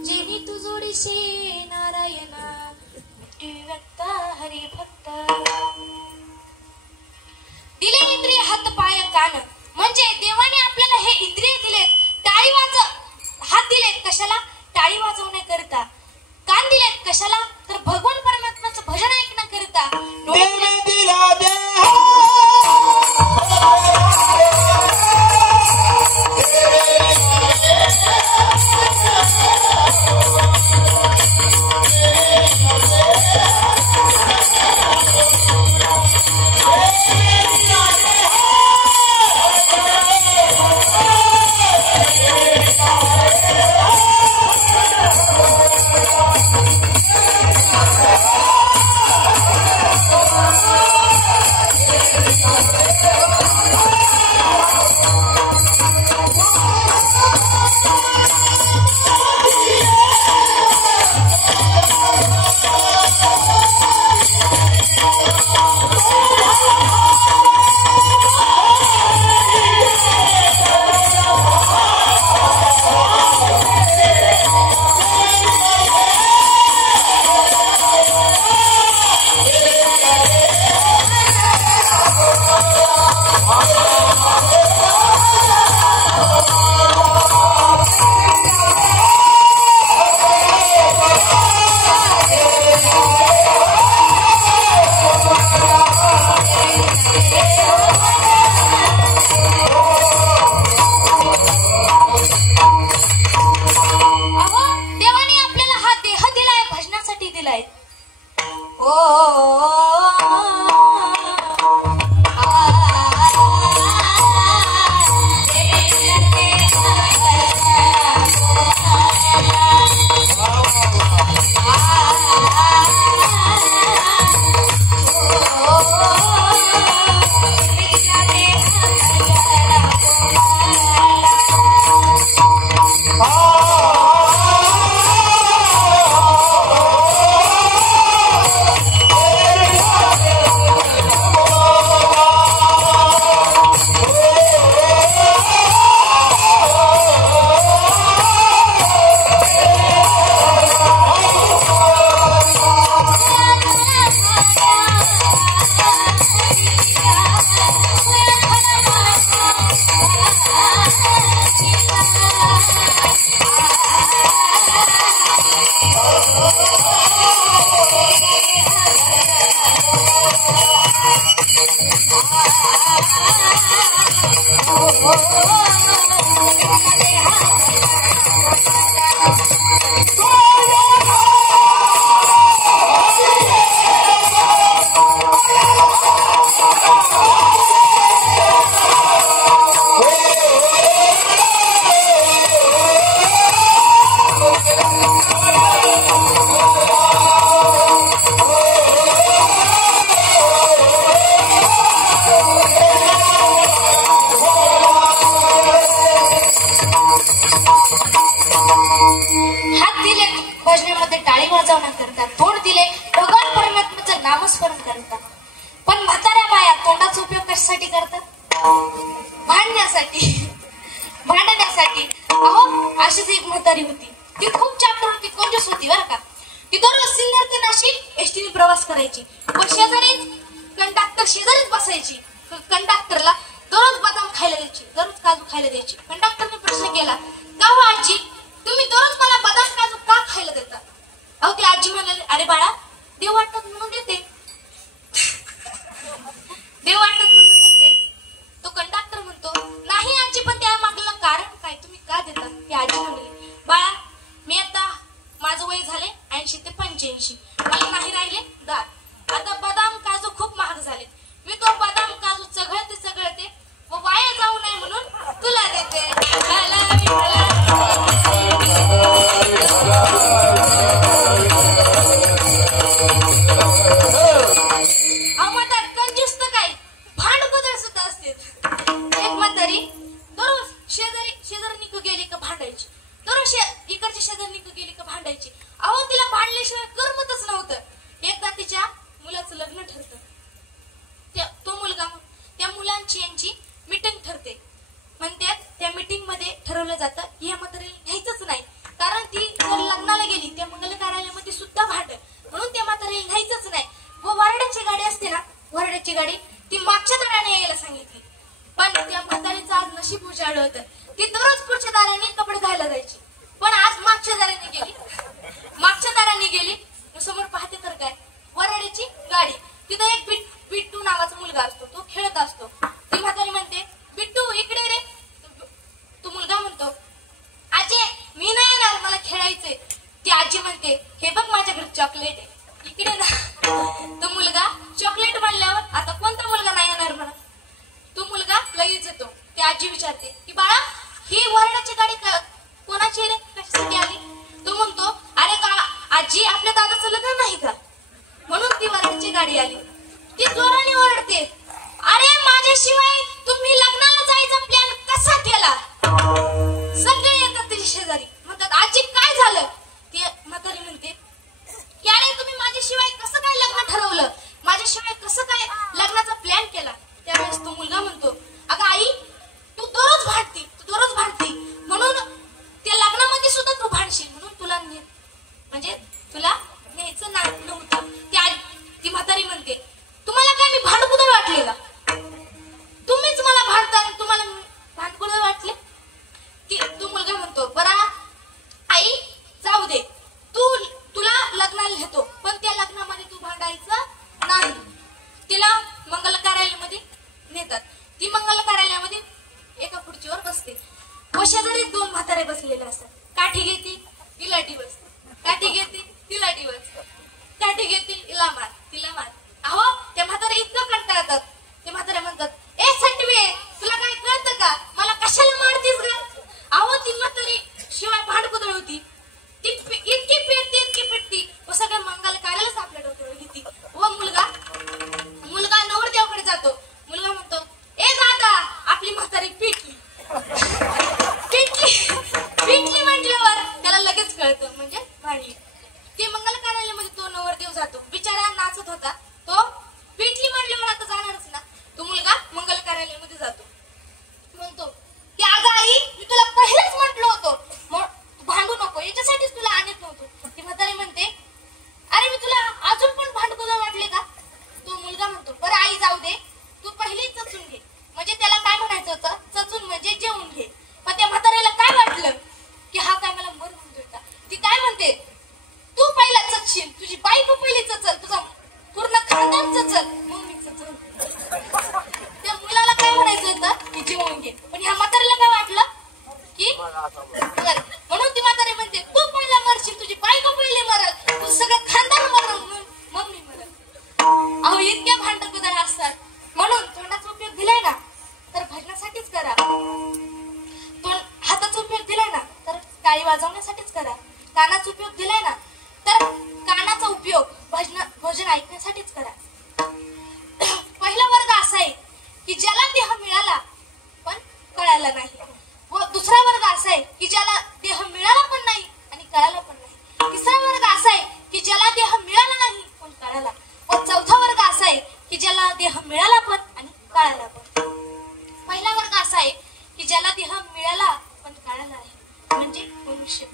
जे तुझी नारायण नासे दिले इंद्रिय हात पाय कान म्हणजे देवाने आपल्याला हे इंद्रिय दिलेत भजनामध्ये टाळी वाजवण्याकरता, तोंड दिले भगवान परमात्म्याचं नामस्मरण करतात. पण म्हाताऱ्या बाया तोंडाचा उपयोग कशासाठी करतात? भांडण्यासाठी. अहो, अशीच एक म्हातारी होती. ती खूप चाकर होती, कंजूस होती बरं का. ती दररोज सिन्नर ते नाशिक एसटीने प्रवास करायची व कंडक्टर शेजारीच बसायची. कंडक्टरला दररोज बदाम खायला द्यायची, दररोज काजू खायला द्यायची. कंडक्टरने प्रश्न केला, का हो आजी, तुम्ही दररोज मला बदाम काजू का खायला देता? अहो, ती आजी म्हणाली, अरे बाळा, देव वाटत म्हणून देते. देव वाटत म्हणून देते. तो कंडक्टर म्हणतो, नाही आजी, पण त्या मागलं कारण काय, तुम्ही का देता? ती आजी म्हणाली, बाळा, मी आता माझं वय झाले 80 ते 85, मला नाही राहिले दात. आता बदाम काजू खूप महाग झाले. मी तो बदाम काजू चघळते व वाया जाऊ नये म्हणून तुला देते. म्हातारी कंजूस तर काय, भांडकुदळ सुद्धा असते. एक म्हातारी दररोज शेजारी गेली का भांडायची, दररोज इकडच्या शेजारी गेली का भांडायची. अहो, तिला भांडल्याशिवाय करमतच नव्हतं. एकदा तिच्या मुलाचं लग्न ठरतं. त्या मुलांची यांची मीटिंग ठरते. म्हणतात त्या मीटिंग मध्ये ठरवलं जातं की ह्या म्हातारीला घ्यायचंच नाही, कारण ती जर लग्नाला गेली त्या मंगल कार्यालयामध्ये सुद्धा भांडण, म्हणून त्या म्हातारीला घ्यायचंच नाही. व वरड्याची गाडी असते ना, वरड्याची गाडी ती मागच्या दाराने यायला सांगितली. पण त्या म्हातारीचं आज नशीब उजाळलं होतं. ती दररोज पुढच्या दाराने कपडे घायला जायची, पण आज मागच्या दाराने गेली. समोर पाहते तर काय, वरड्याची गाडी. तिथं एक बिट्टू नावाचा मुलगा असतो, तो खेळत असतो. ती म्हातारी म्हणते, बिट्टू इकडे रे. तो मुलगा म्हणतो, आजी, मी नाही येणार, मला खेळायचंय. ती आजी म्हणते, हे बघ, माझ्या घरी चॉकलेट आहे, इकडे ना. तो मुलगा चॉकलेट म्हणल्यावर आता कोणता मुलगा नाही येणार म्हणा. तो मुलगा लगेच येतो. ती आजी विचारते की, बाळा, ही वरणाची गाडी कोणाची रे, कशासाठी आली? तो म्हणतो, अरे का आजी, आपल्या दादाचं लग्न नाही का, म्हणून ती वरणाची गाडी आली. ती जोराने ओरडते, अरे माझ्याशिवाय तुम्ही लग्नाला जायचा प्लॅन कसा केला? सगळे येतात तिच्या शेजारी, म्हणतात, आजी काय झालं? ती म्हातारी म्हणते की, अरे तुम्ही माझ्याशिवाय कसं काय लग्न ठरवलं, माझ्याशिवाय कसं काय लग्नाचा प्लॅन केला? त्यावेळेस तो मुलगा म्हणतो, अगं आई, तू दररोज भांडती म्हणून त्या लग्नामध्ये सुद्धा तू भांडशील, म्हणून तुला न्यायचं नव्हतं. ती म्हातारी म्हणते, तुम्हाला काय मी भांडकुदळ वाटले का? तुम्हीच मला भांडता आणि तुम्हाला भांडकुदळ वाटले? तो मुलगा म्हणतो, बरा आई, जाऊ दे, तुला लग्नाला घेतो, पण त्या लग्नामध्ये तू भांडायचं नाही. तिला मंगल कार्यालयामध्ये नेतात. ती मंगल कार्यालयामध्ये एका खुर्चीवर बसते व शेजारी 2 म्हातारे बसलेले असतात. काठी घेते, तिला डिवस, काठी घेते, तिला डिवस, काठी घेते, तिला मार. अहो, त्या म्हातारे इतकं कंटाळतात. ते म्हातारे म्हणतात, ए सटवे, तुला काय कळतं का, मला कशाला मारतीस ग? अहो, ती म्हातारी शिवाय भांडकुदळ होती. ती इतकी पेटती व सगळ्या मंगल कार्यालयाच आपल्या डोक्यावर घेते. व मुलगा नवरदेवाकडे जातो. मुलगा म्हणतो, ए दादा, आपली म्हातारी पेटली म्हटल्यावर त्याला लगेच कळतं, म्हणजे भांडली. ते मंगल कार्यालयामध्ये तो नवरदेव जातो. बिचारा नाचत होता, तो पेटली म्हटल्यावर आता जाणारच ना. तो मुलगा मंगल कार्यालयामध्ये जातो. म्हणतो की, अगं आई, मी तुला पहिलेच म्हटलं होतं भांडू नको, याच्यासाठीच तुला आणत नव्हतो. ती म्हातारी म्हणते, अरे मी तुला अजून पण भांडकुदळ वाटले का? तो मुलगा म्हणतो, बरं आई, जाऊ दे, तू पहिली चचून घे. म्हणजे त्याला काय म्हणायचं होतं, चचून म्हणजे जेवून घे. पण त्या म्हाताऱ्याला काय वाटलं की हा काय मला मर म्हणतोय का? ती काय म्हणते, तू पहिला चचशील, तुझी बायको पहिली चचल, तुझा पूर्ण खानदान चचल, मग मी चचल. त्या मुलाला काय म्हणायचं होतं की जेवून घे, पण ह्या म्हाताऱ्याला काय वाटलं की म्हणून ती म्हातारी म्हणते, तू पहिला मरशील, तुझी बायको पहिली मरल, तू सगळं खानदान मरल, मग मी मरल. अहो, इतक्या भांडकुदळ असतात. म्हणून तोंडाचा उपयोग दिलाय ना तर भजनासाठीच करा. हाताचा उपयोग दिलाय ना तर टाळी वाजवण्यासाठीच करा. कानाचा उपयोग दिलाय ना तर कानाचा उपयोग भजन ऐकण्यासाठीच करा. पहिला वर्ग असा आहे की ज्याला देह मिळाला पण कळाला नाही, व दुसरा वर्ग असा आहे की ज्याला देह मिळाला पण नाही आणि कळाला पण नाही. तिसरा वर्ग कळालं आहे म्हणजे मनुष्य.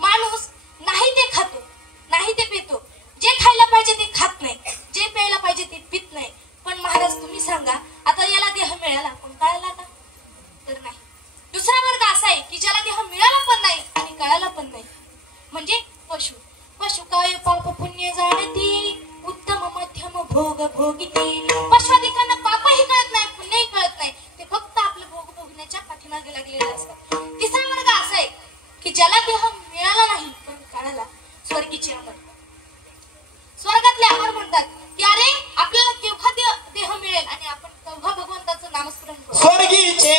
माणूस नाही ते खातो, नाही ते पितो, जे खायला पाहिजे ते खात नाही, जे प्यायला पाहिजे ते पित नाही. पण महाराज तुम्ही सांगा, आता याला देह मिळाला पण कळाला का? तर नाही. दुसरा वर्ग असा आहे की ज्याला देह मिळाला पण नाही आणि कळाला पण नाही, म्हणजे पशु. पशु काय पाप पुण्य जाणती, उत्तम मध्यम भोग भोगिते. पशुधिकांना पापही कळत नाही, पुण्यही कळत नाही, ते फक्त आपलं भोग भोगण्याच्या पाठीमागे लागलेले असतात. तिसरा वर्ग असा आहे की ज्याला देह मिळाला नाही पण कळाला, स्वर्गीचे अमर. स्वर्गातले अमर म्हणतात की अरे आपल्याला केव्हा देह मिळेल आणि आपण केव्हा भगवंताचं नामस्मरण करू. स्वर्गीचे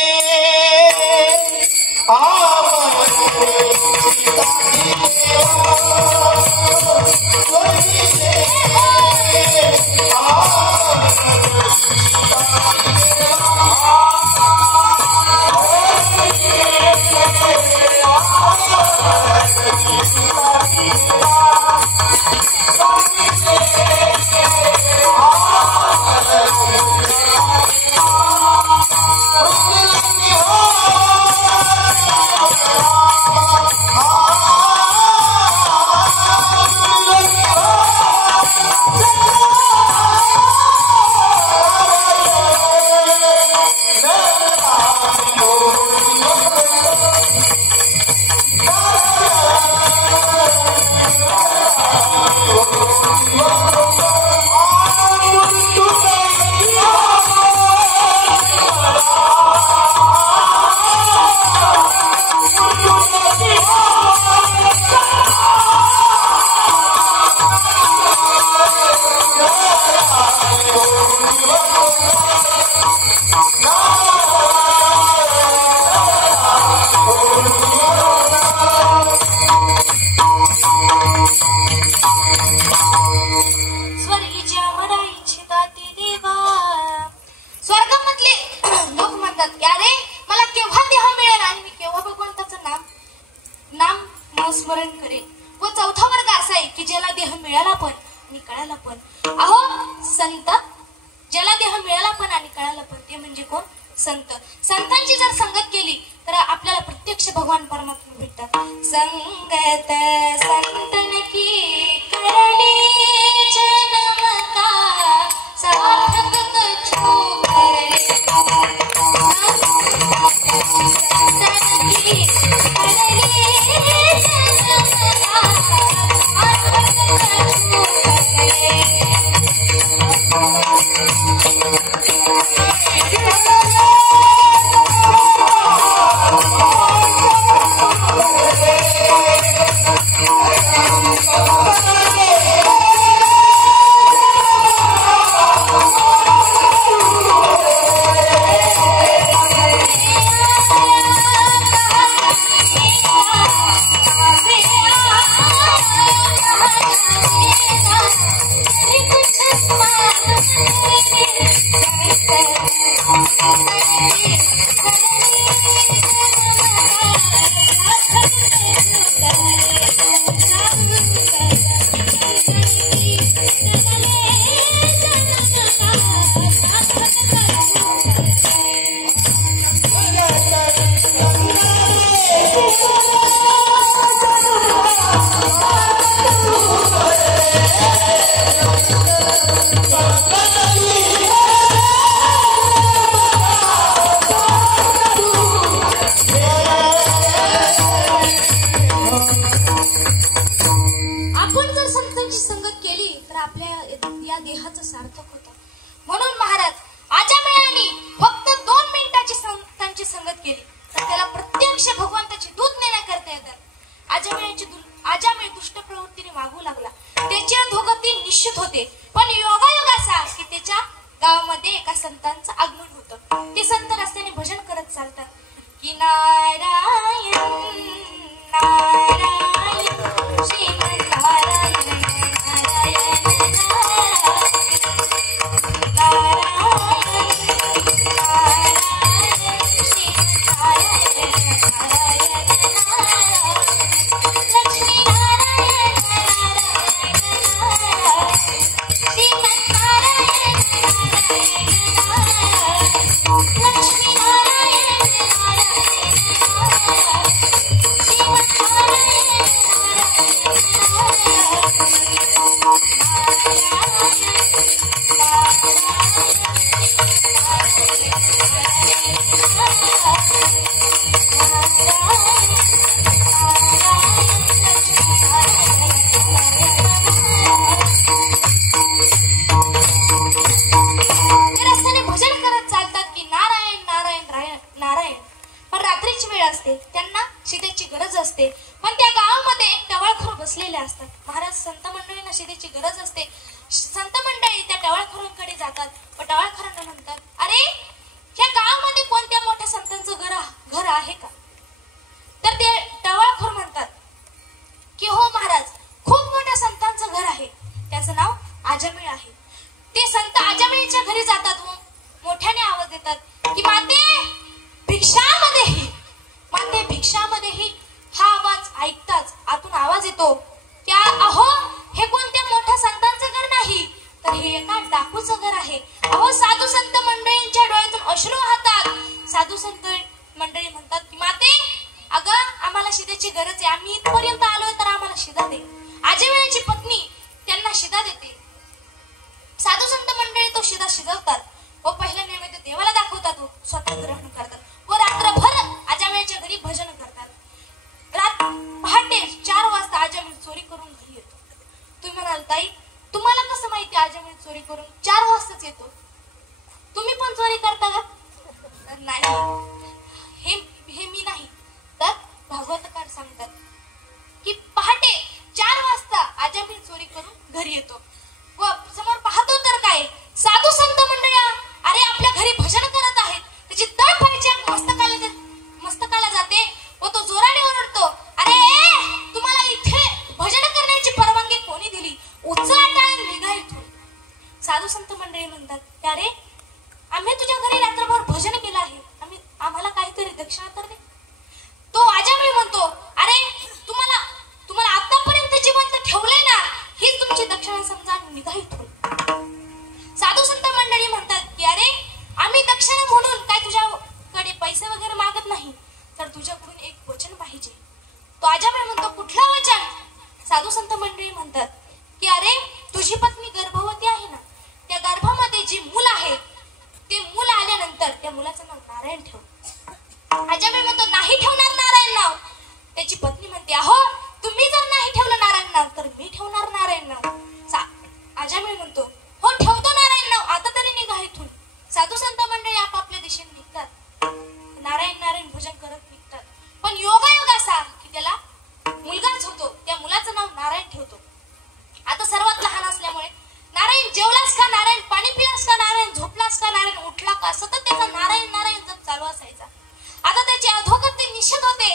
स्मरण करेल. व चौथा वर्ग असा आहे की ज्याला देह मिळाला पण आणि कळाला पण. अहो संत, ज्याला देह मिळाला पण आणि कळाला पण ते म्हणजे कोण? संत. संतांची जर संगत केली तर आपल्याला प्रत्यक्ष भगवान परमात्मा भेटतात. संगत संतन की करणे जन्मता सार्थक कछु करणे. संतन की करणे जन्मता सार्थक कछु करणे. गावामध्ये एका संतांचं आगमन होतं. ते संत रस्त्याने भजन करत चालतात की नारायण नारायण श्रीमन्नारायण नारायण नारायण नारायण श्रीमन्नारायण नारायण लक्ष्मी नारायण नारायण श्रीमन्नारायण लक्ष्मी नारायण नारायण त्यांना शिदेची गरज असते. पण त्या गावामध्ये एक टवाळखोर बसलेले असतात. महाराज संत मंडळींना शिदेची गरज असते. संत मंडळी त्या टवाळखोरांकडे जातात व टवाळखोरांना म्हणतात, अरे या गावामध्ये कोणत्या मोठ्या संतांचं घर आहे का? तर ते टवाळखोर म्हणतात की हो महाराज, खूप मोठ्या संतांचं घर आहे, त्याचं नाव आजमिळ आहे. ते संत आजमिळच्या घरी जातात व मोठ्याने आवाज देतात की माते भिक्षामध्येही, माते भिक्षामध्येही. हा आवाज ऐकताच आतून आवाज येतो की अहो, हे कोणत्या मोठ्या संतांचं घर नाही, तर हे एका डाकूचं घर आहे. अहो, साधू संत मंडळींच्या डोळ्यातून अश्रू वाहतात. साधू संत मंडळी म्हणतात की माते, अगं आम्हाला शिदेची गरज आहे, आम्ही इथपर्यंत आलोय तर आम्हाला शिदा दे. आजमिळाची पत्नी त्यांना शिदा देते. साधू संत मंडळी तो शिदा शिजवतात व पहिल्या नैवेद्य देवाला दाखवतात व स्वतः ग्रहण करतात व रात्रभर आजमिळाच्या घरी भजन करतात. पहाटे 4 वाजता आजमिळ चोरी करून घरी येतो. तुम्ही म्हणाल, ताई तुम्हाला कसं माहिती आजमिळ चोरी करून 4 वाजताच येतो? तुम्ही पण चोरी करता का? नाही, हे मी नाही, तर भागवतकार सांगतात की पहाटे 4 वाजता आजमिळ चोरी करून घरी येतो व समोर पाहतो तर काय, साधू संत मंडळी अरे आपल्या घरी भजन करत आहेत. त्याची तळफाईची मस्तकाला जाते व तो जोराने ओरडतो, अरे तुम्हाला इथे भजन करण्याची परवानगी कोणी दिली? उचला टाळून निघा इथून. साधू संत मंडळी म्हणतात, अरे आम्ही तुझ्या घरी रात्रभर भजन केलं आहे, आम्हाला काहीतरी दक्षिणा तर दे. तो आजमिळ म्हणतो, अरे तुम्हाला आतापर्यंत जिवंत ठेवलंय ना, हीच तुमची दक्षिणा समजा, निघा इथून. साधू संत मंडळी म्हणतात की अरे आम्ही दक्षिणा म्हणून काय तुझ्याकडे पैसे वगैरे मागत नाही, तर तुझ्याकडून एक वचन पाहिजे. तो आजमिळ म्हणतो, कुठलं वचन? साधू संत मंडळी म्हणतात की अरे तुझी पत्नी गर्भवती आहे ना, त्या गर्भामध्ये जे मूल आहे ते मूल आल्यानंतर त्या मुलाचं नाव नारायण ठेव. आजमिळ म्हणतो, नाही ठेवणार नारायण नाव. त्याची पत्नी म्हणते, अहो तुम्ही जर नाही ठेवलं नारायण नाव तर मी ठेवणार नारायण नाव. आजमिळ म्हणतो, हो ठेवतो नारायण नाव, आता तरी निघा इथून. साधू संत मंडळी आपापल्या दिशेने निघतात, नारायण भजन करत निघतात. पण योगायोग असा की त्याला मुलगाच होतो. त्या मुलाचं नाव नारायण ठेवतो. आता सर्वात लहान असल्यामुळे नारायण जेवलास का, नारायण पाणी पिलास का, नारायण झोपलास का, नारायण उठला का, सतत त्याचा नारायण जप चालू असायचा. आता त्याचे अधोगत ते निषेध होते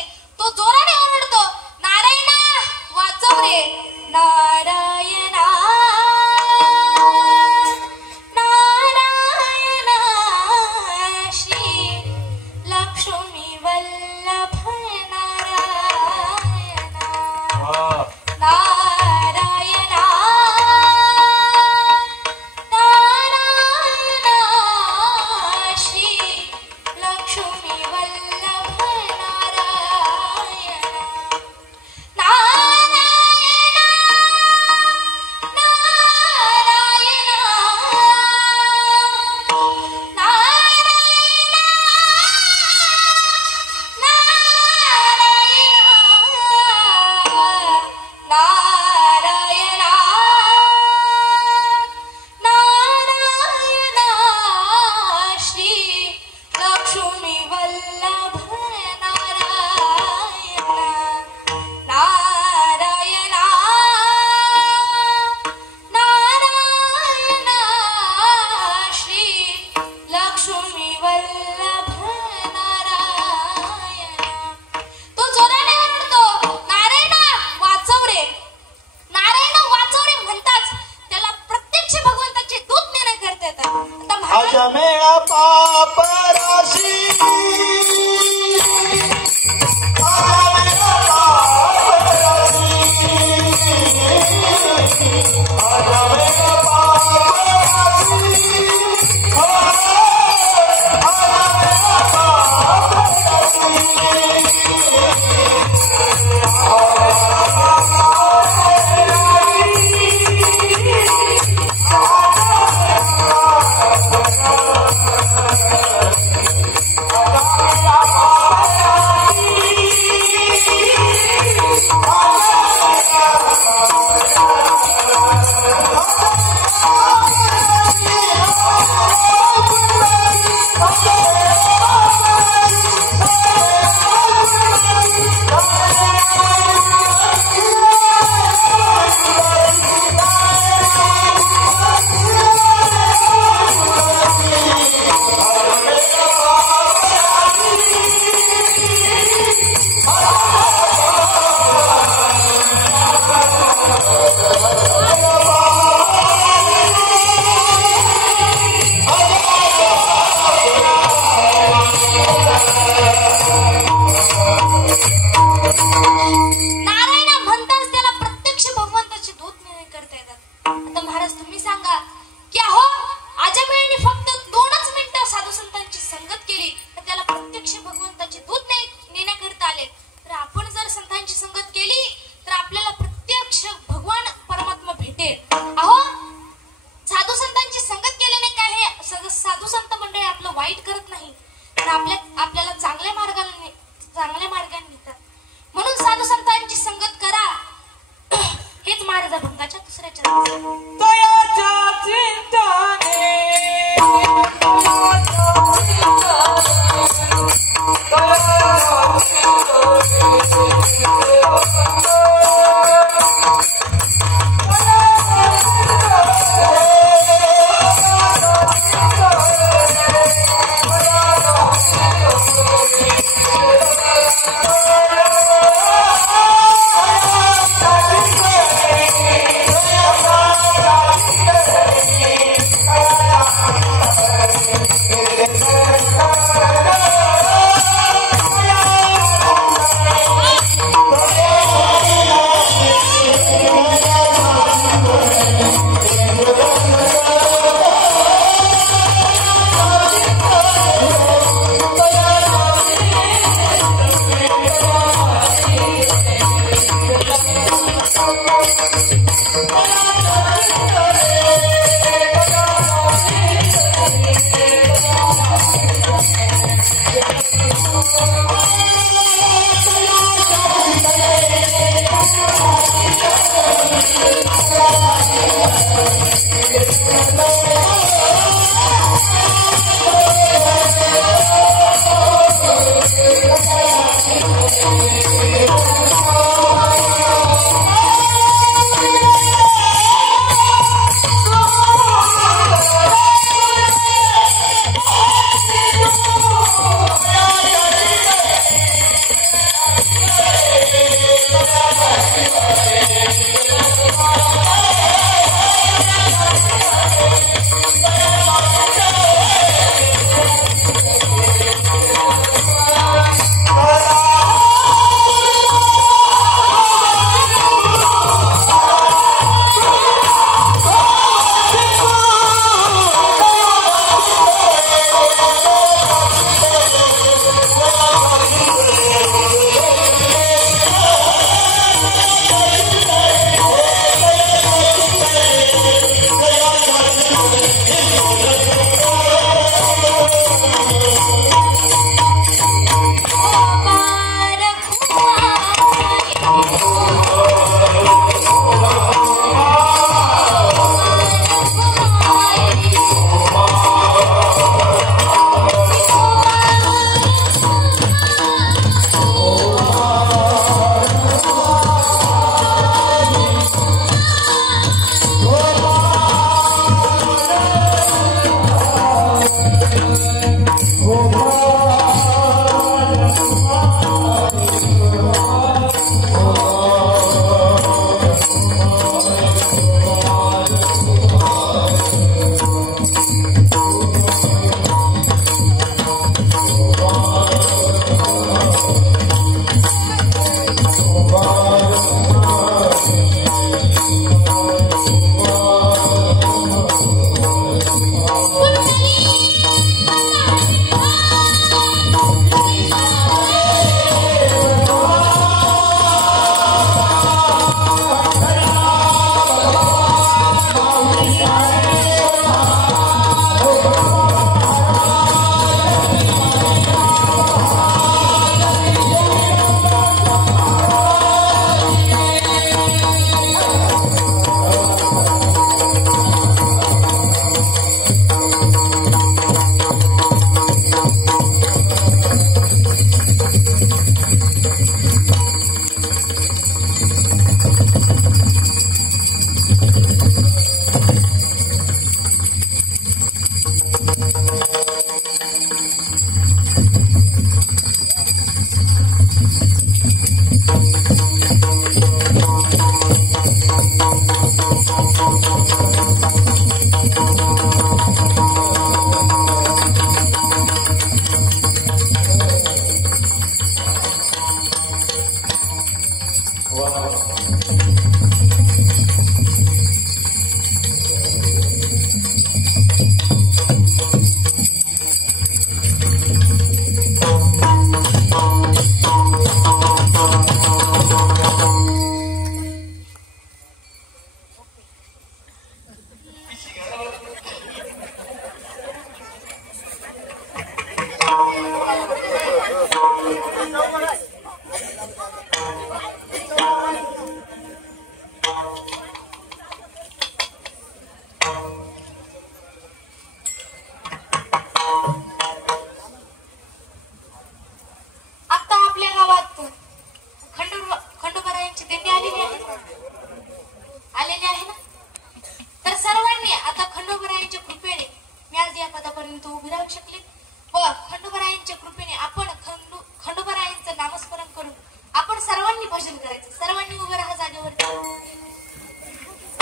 मिळतात. म्हणून साधू संतांची संगत करा. हेच महाराजा भंगाच्या दुसऱ्या चरणात. तयाच्या चिंताने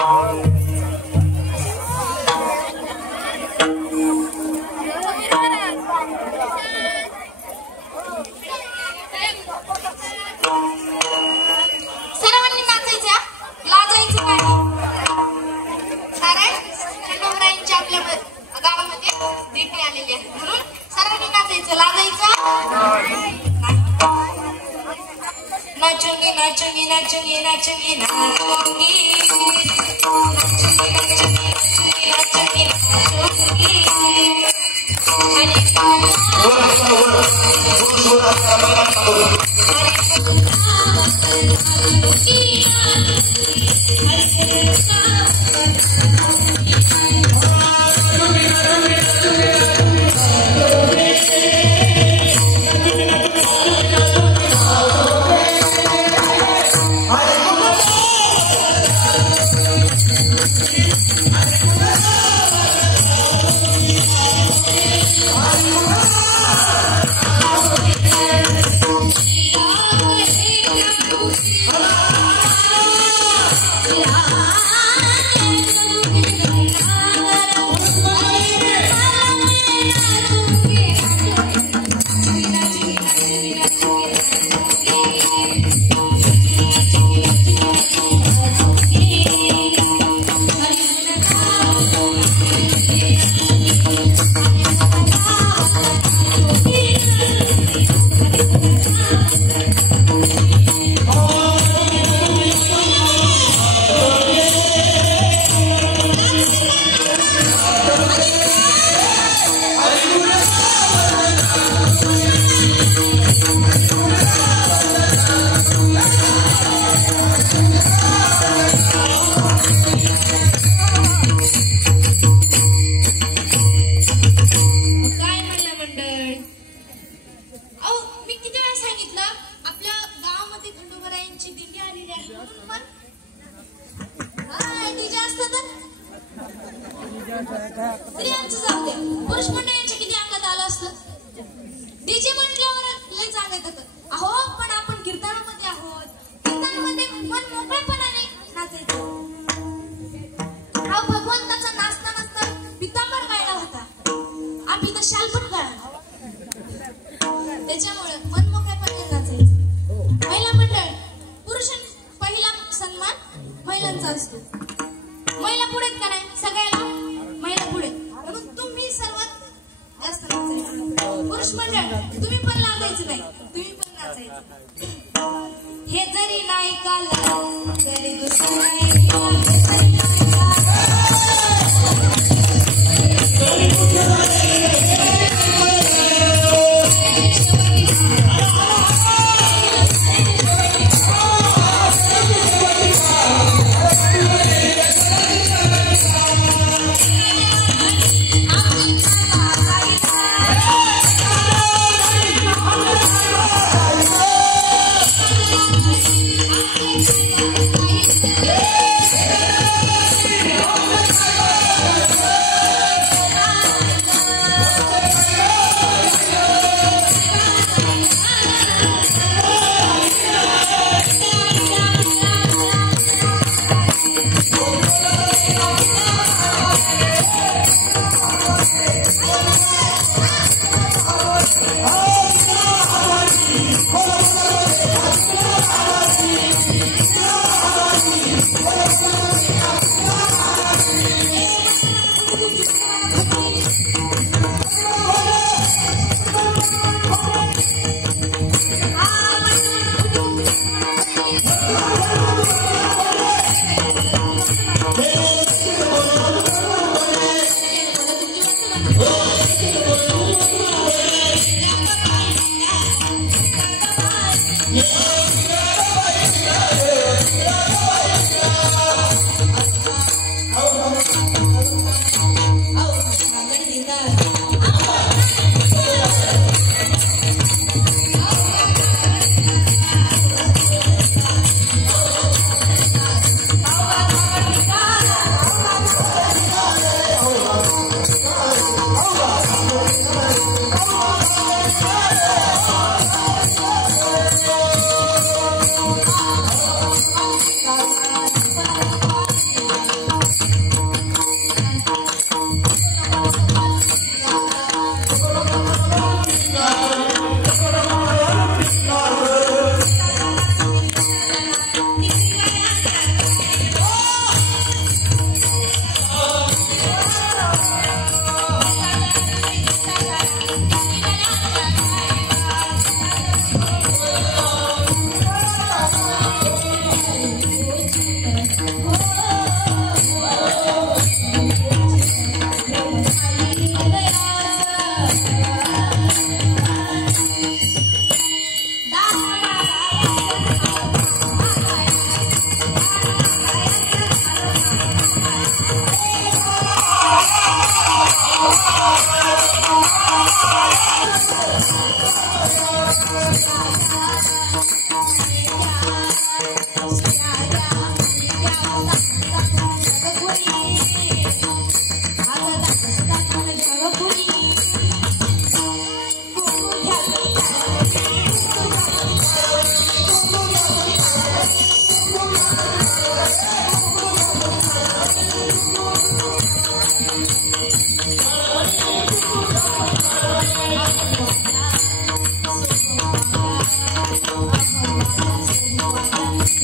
सर्वांनी नाचायचं, लाजायचं नाही. कारण खंडोबारायांची आपल्या गावामध्ये दिंडी आलेली आहे, म्हणून सर्वांनी नाचायचं, लाजायचं नाचूंगी नाचूंगी नाचूंगी नाचूंगी नाचूंगी नाचूंगी स्त्रियांचं जाऊ दे, पुरुष मंडळींच्या किती अंगात आलं असतं. डीजे म्हटल्यावर लय सांगत होतं. अहो पण आपण कीर्तनामध्ये आहोत, कीर्तनामध्ये मन मोकळेपणाने नाचायचं. हा भगवंताचा नाचता नाचता पितांबर गायला होता, आम्ही तर शाल पण गाळला. त्याच्यामुळे मन मोकळेपणाने नाचायचं. महिला मंडळ, पुरुष पहिला सन्मान महिलांचा असतो. महिला पुढेत का नाही, सगळ्याला महिला पुढे, म्हणून तुम्ही सर्वात जास्त नाचायचं. पुरुष मंडळ तुम्ही पण लाजायचं नाही, तुम्ही पण नाचायचं. हे जरी नाही काल जरी दुसरं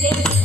घेतला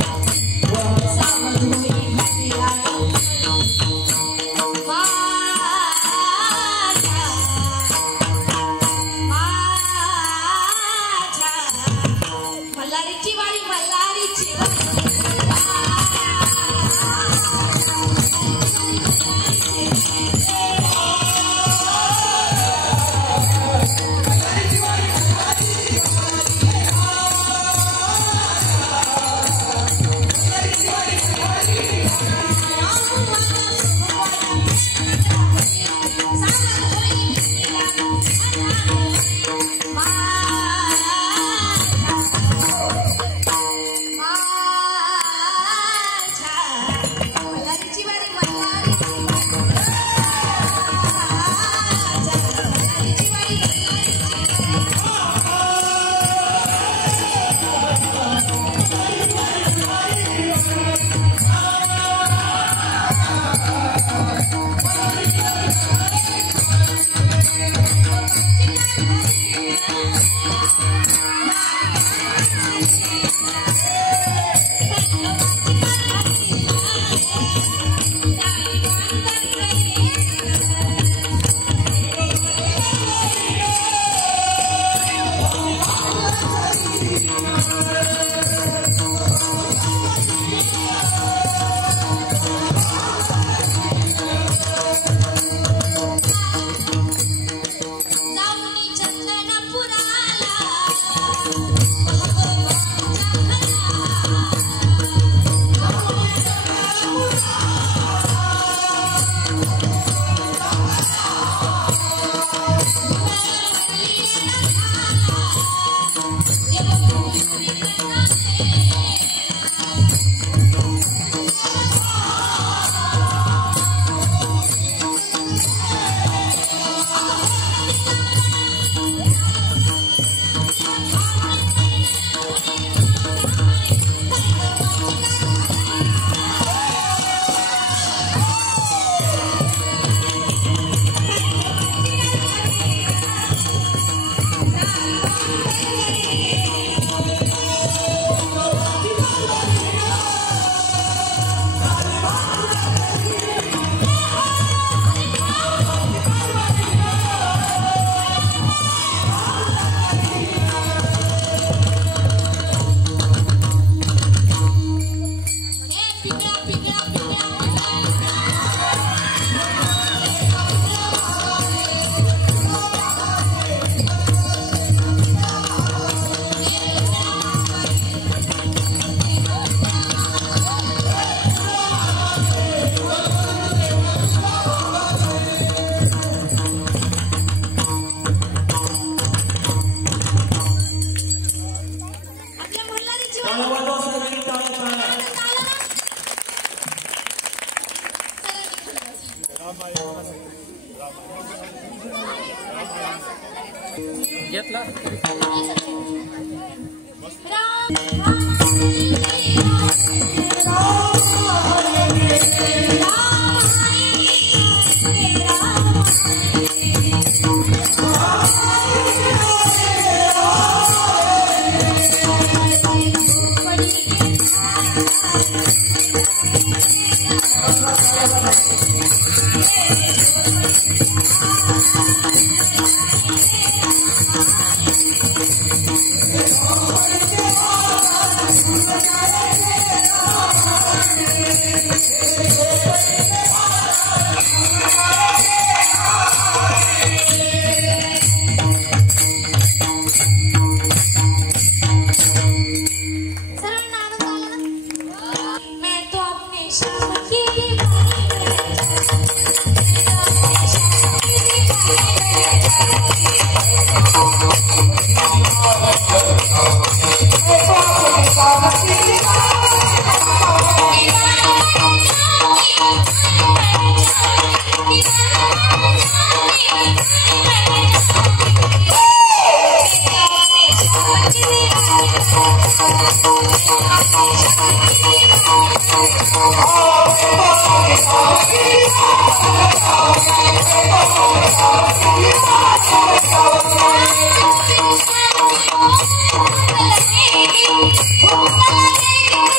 Oh,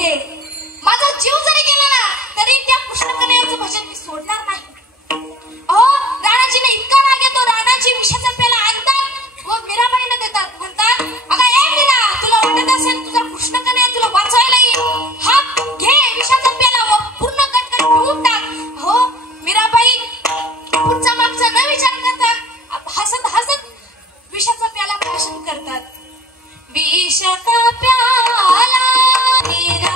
सांगते, माझा जीव जरी गेला ना तरी त्या कृष्ण कन्हैयाचं भजन मी सोडणार नाही. अहो, राणाजीने इतका राग येतो, राणाजी विषाचा प्याला आणतात व मीराबाईंना देतात. म्हणतात, अगं ए मीरा, तुला वाटत असेल तुझा कृष्ण कन्हैया तुला वाचवायला येईल, हा घे विषाचा प्याला व पूर्ण गटगट पिऊन टाक. हो, मीराबाई पुढचा मागचा न विचार करता हसत हसत विषाचा प्याला भाषण करतात. विष का प्याला मीरा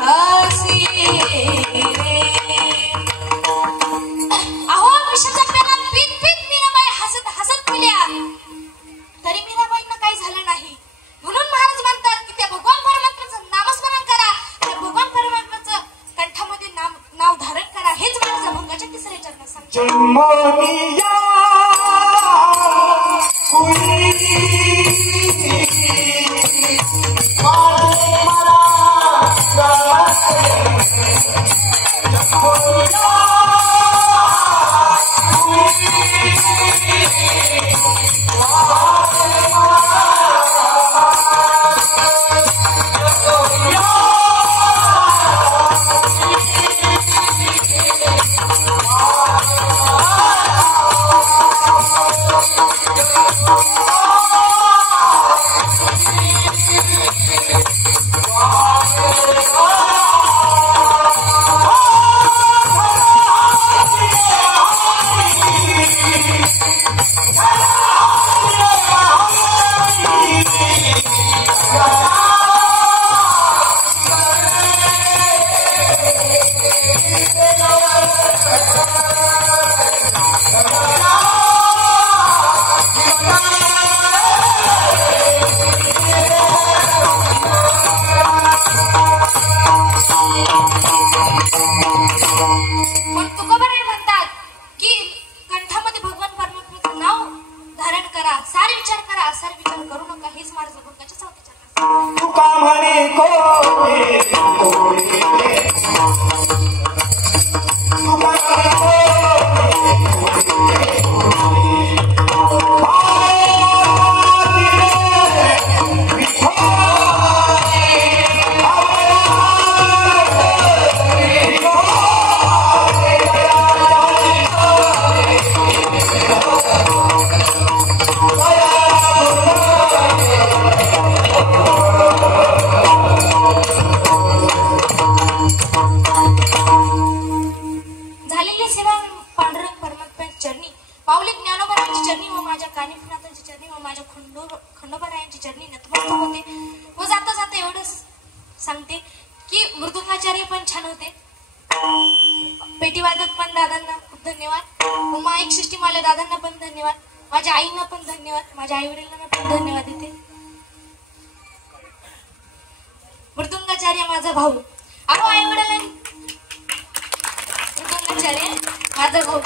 हसी रे. अहो, विषाचा प्याला पीत पीत मीराबाई हसत हसत पिल्या तरी मीराबाईंना काही झालं नाही. म्हणून महाराज म्हणतात की त्या भगवान परमात्म्याचं नामस्मरण करा, त्या भगवान परमात्म्याचं कंठामध्ये नाव धारण करा. हेच माझं अभंगाच्या तिसऱ्या चरणात सांगतो. पण तुकोबाराय म्हणतात की कंठामध्ये भगवान परमात्म्याचं नाव धारण करा, सारे विचार करा, सारे विचार करू नका. हेच माझं भगवानच्या चौथ्या चरणात. तुका म्हणे कोणी झालेली सेवा पांडुरंग परमात्म्याच्या चरणी, माऊली ज्ञानोबारायांची चरणी व माझ्या कानिफनाथांची चरणी व माझ्या खंडोबारायांची चरणी नतमस्तक होते. व जाता जाता एवढंच सांगते की मृदुंगाचार्य पण छान होते, पेटीवादक पण दादांना खूप धन्यवाद, उमा 160 माले दादांना पण धन्यवाद, माझ्या आईंना पण धन्यवाद, माझ्या आई वडिलांना पण धन्यवाद देते. मृदुंगाचार्य माझा भाऊ. अहो, आई वडिलांनी मृदुंगाचार्य माझा भाऊ.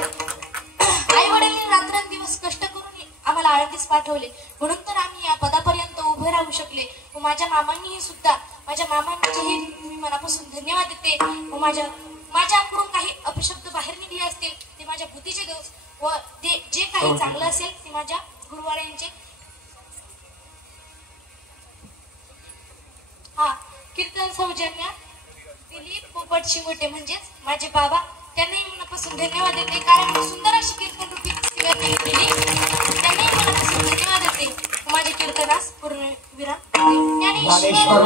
आई वडिलांनी रात्रंदिवस कष्ट करून आम्हाला आळंदीस पाठवले, म्हणून तर आम्ही या पदापर्यंत उभे राहू शकले. व माझ्या मामांनीही सुद्धा, माझ्या मामांचेही मी मनापासून धन्यवाद देते. व माझ्याकडून काही अपशब्द बाहेर निघले असतील ते माझ्या बुद्धीचे दोष, व ते जे काही चांगलं असेल ते माझ्या गुरुवारांचे. हा, कीर्तन सौजन्य दिलीप पोपट शिंगोटे म्हणजेच माझे बाबा, त्यांनाही मनापासून धन्यवाद देते, कारण सुंदर अशी कीर्तन रूपी सेवा त्यांनी केली. त्यांनाही मनापासून धन्यवाद देते. माझ्या कीर्तनास पूर्ण विराम ज्ञानेश्वर.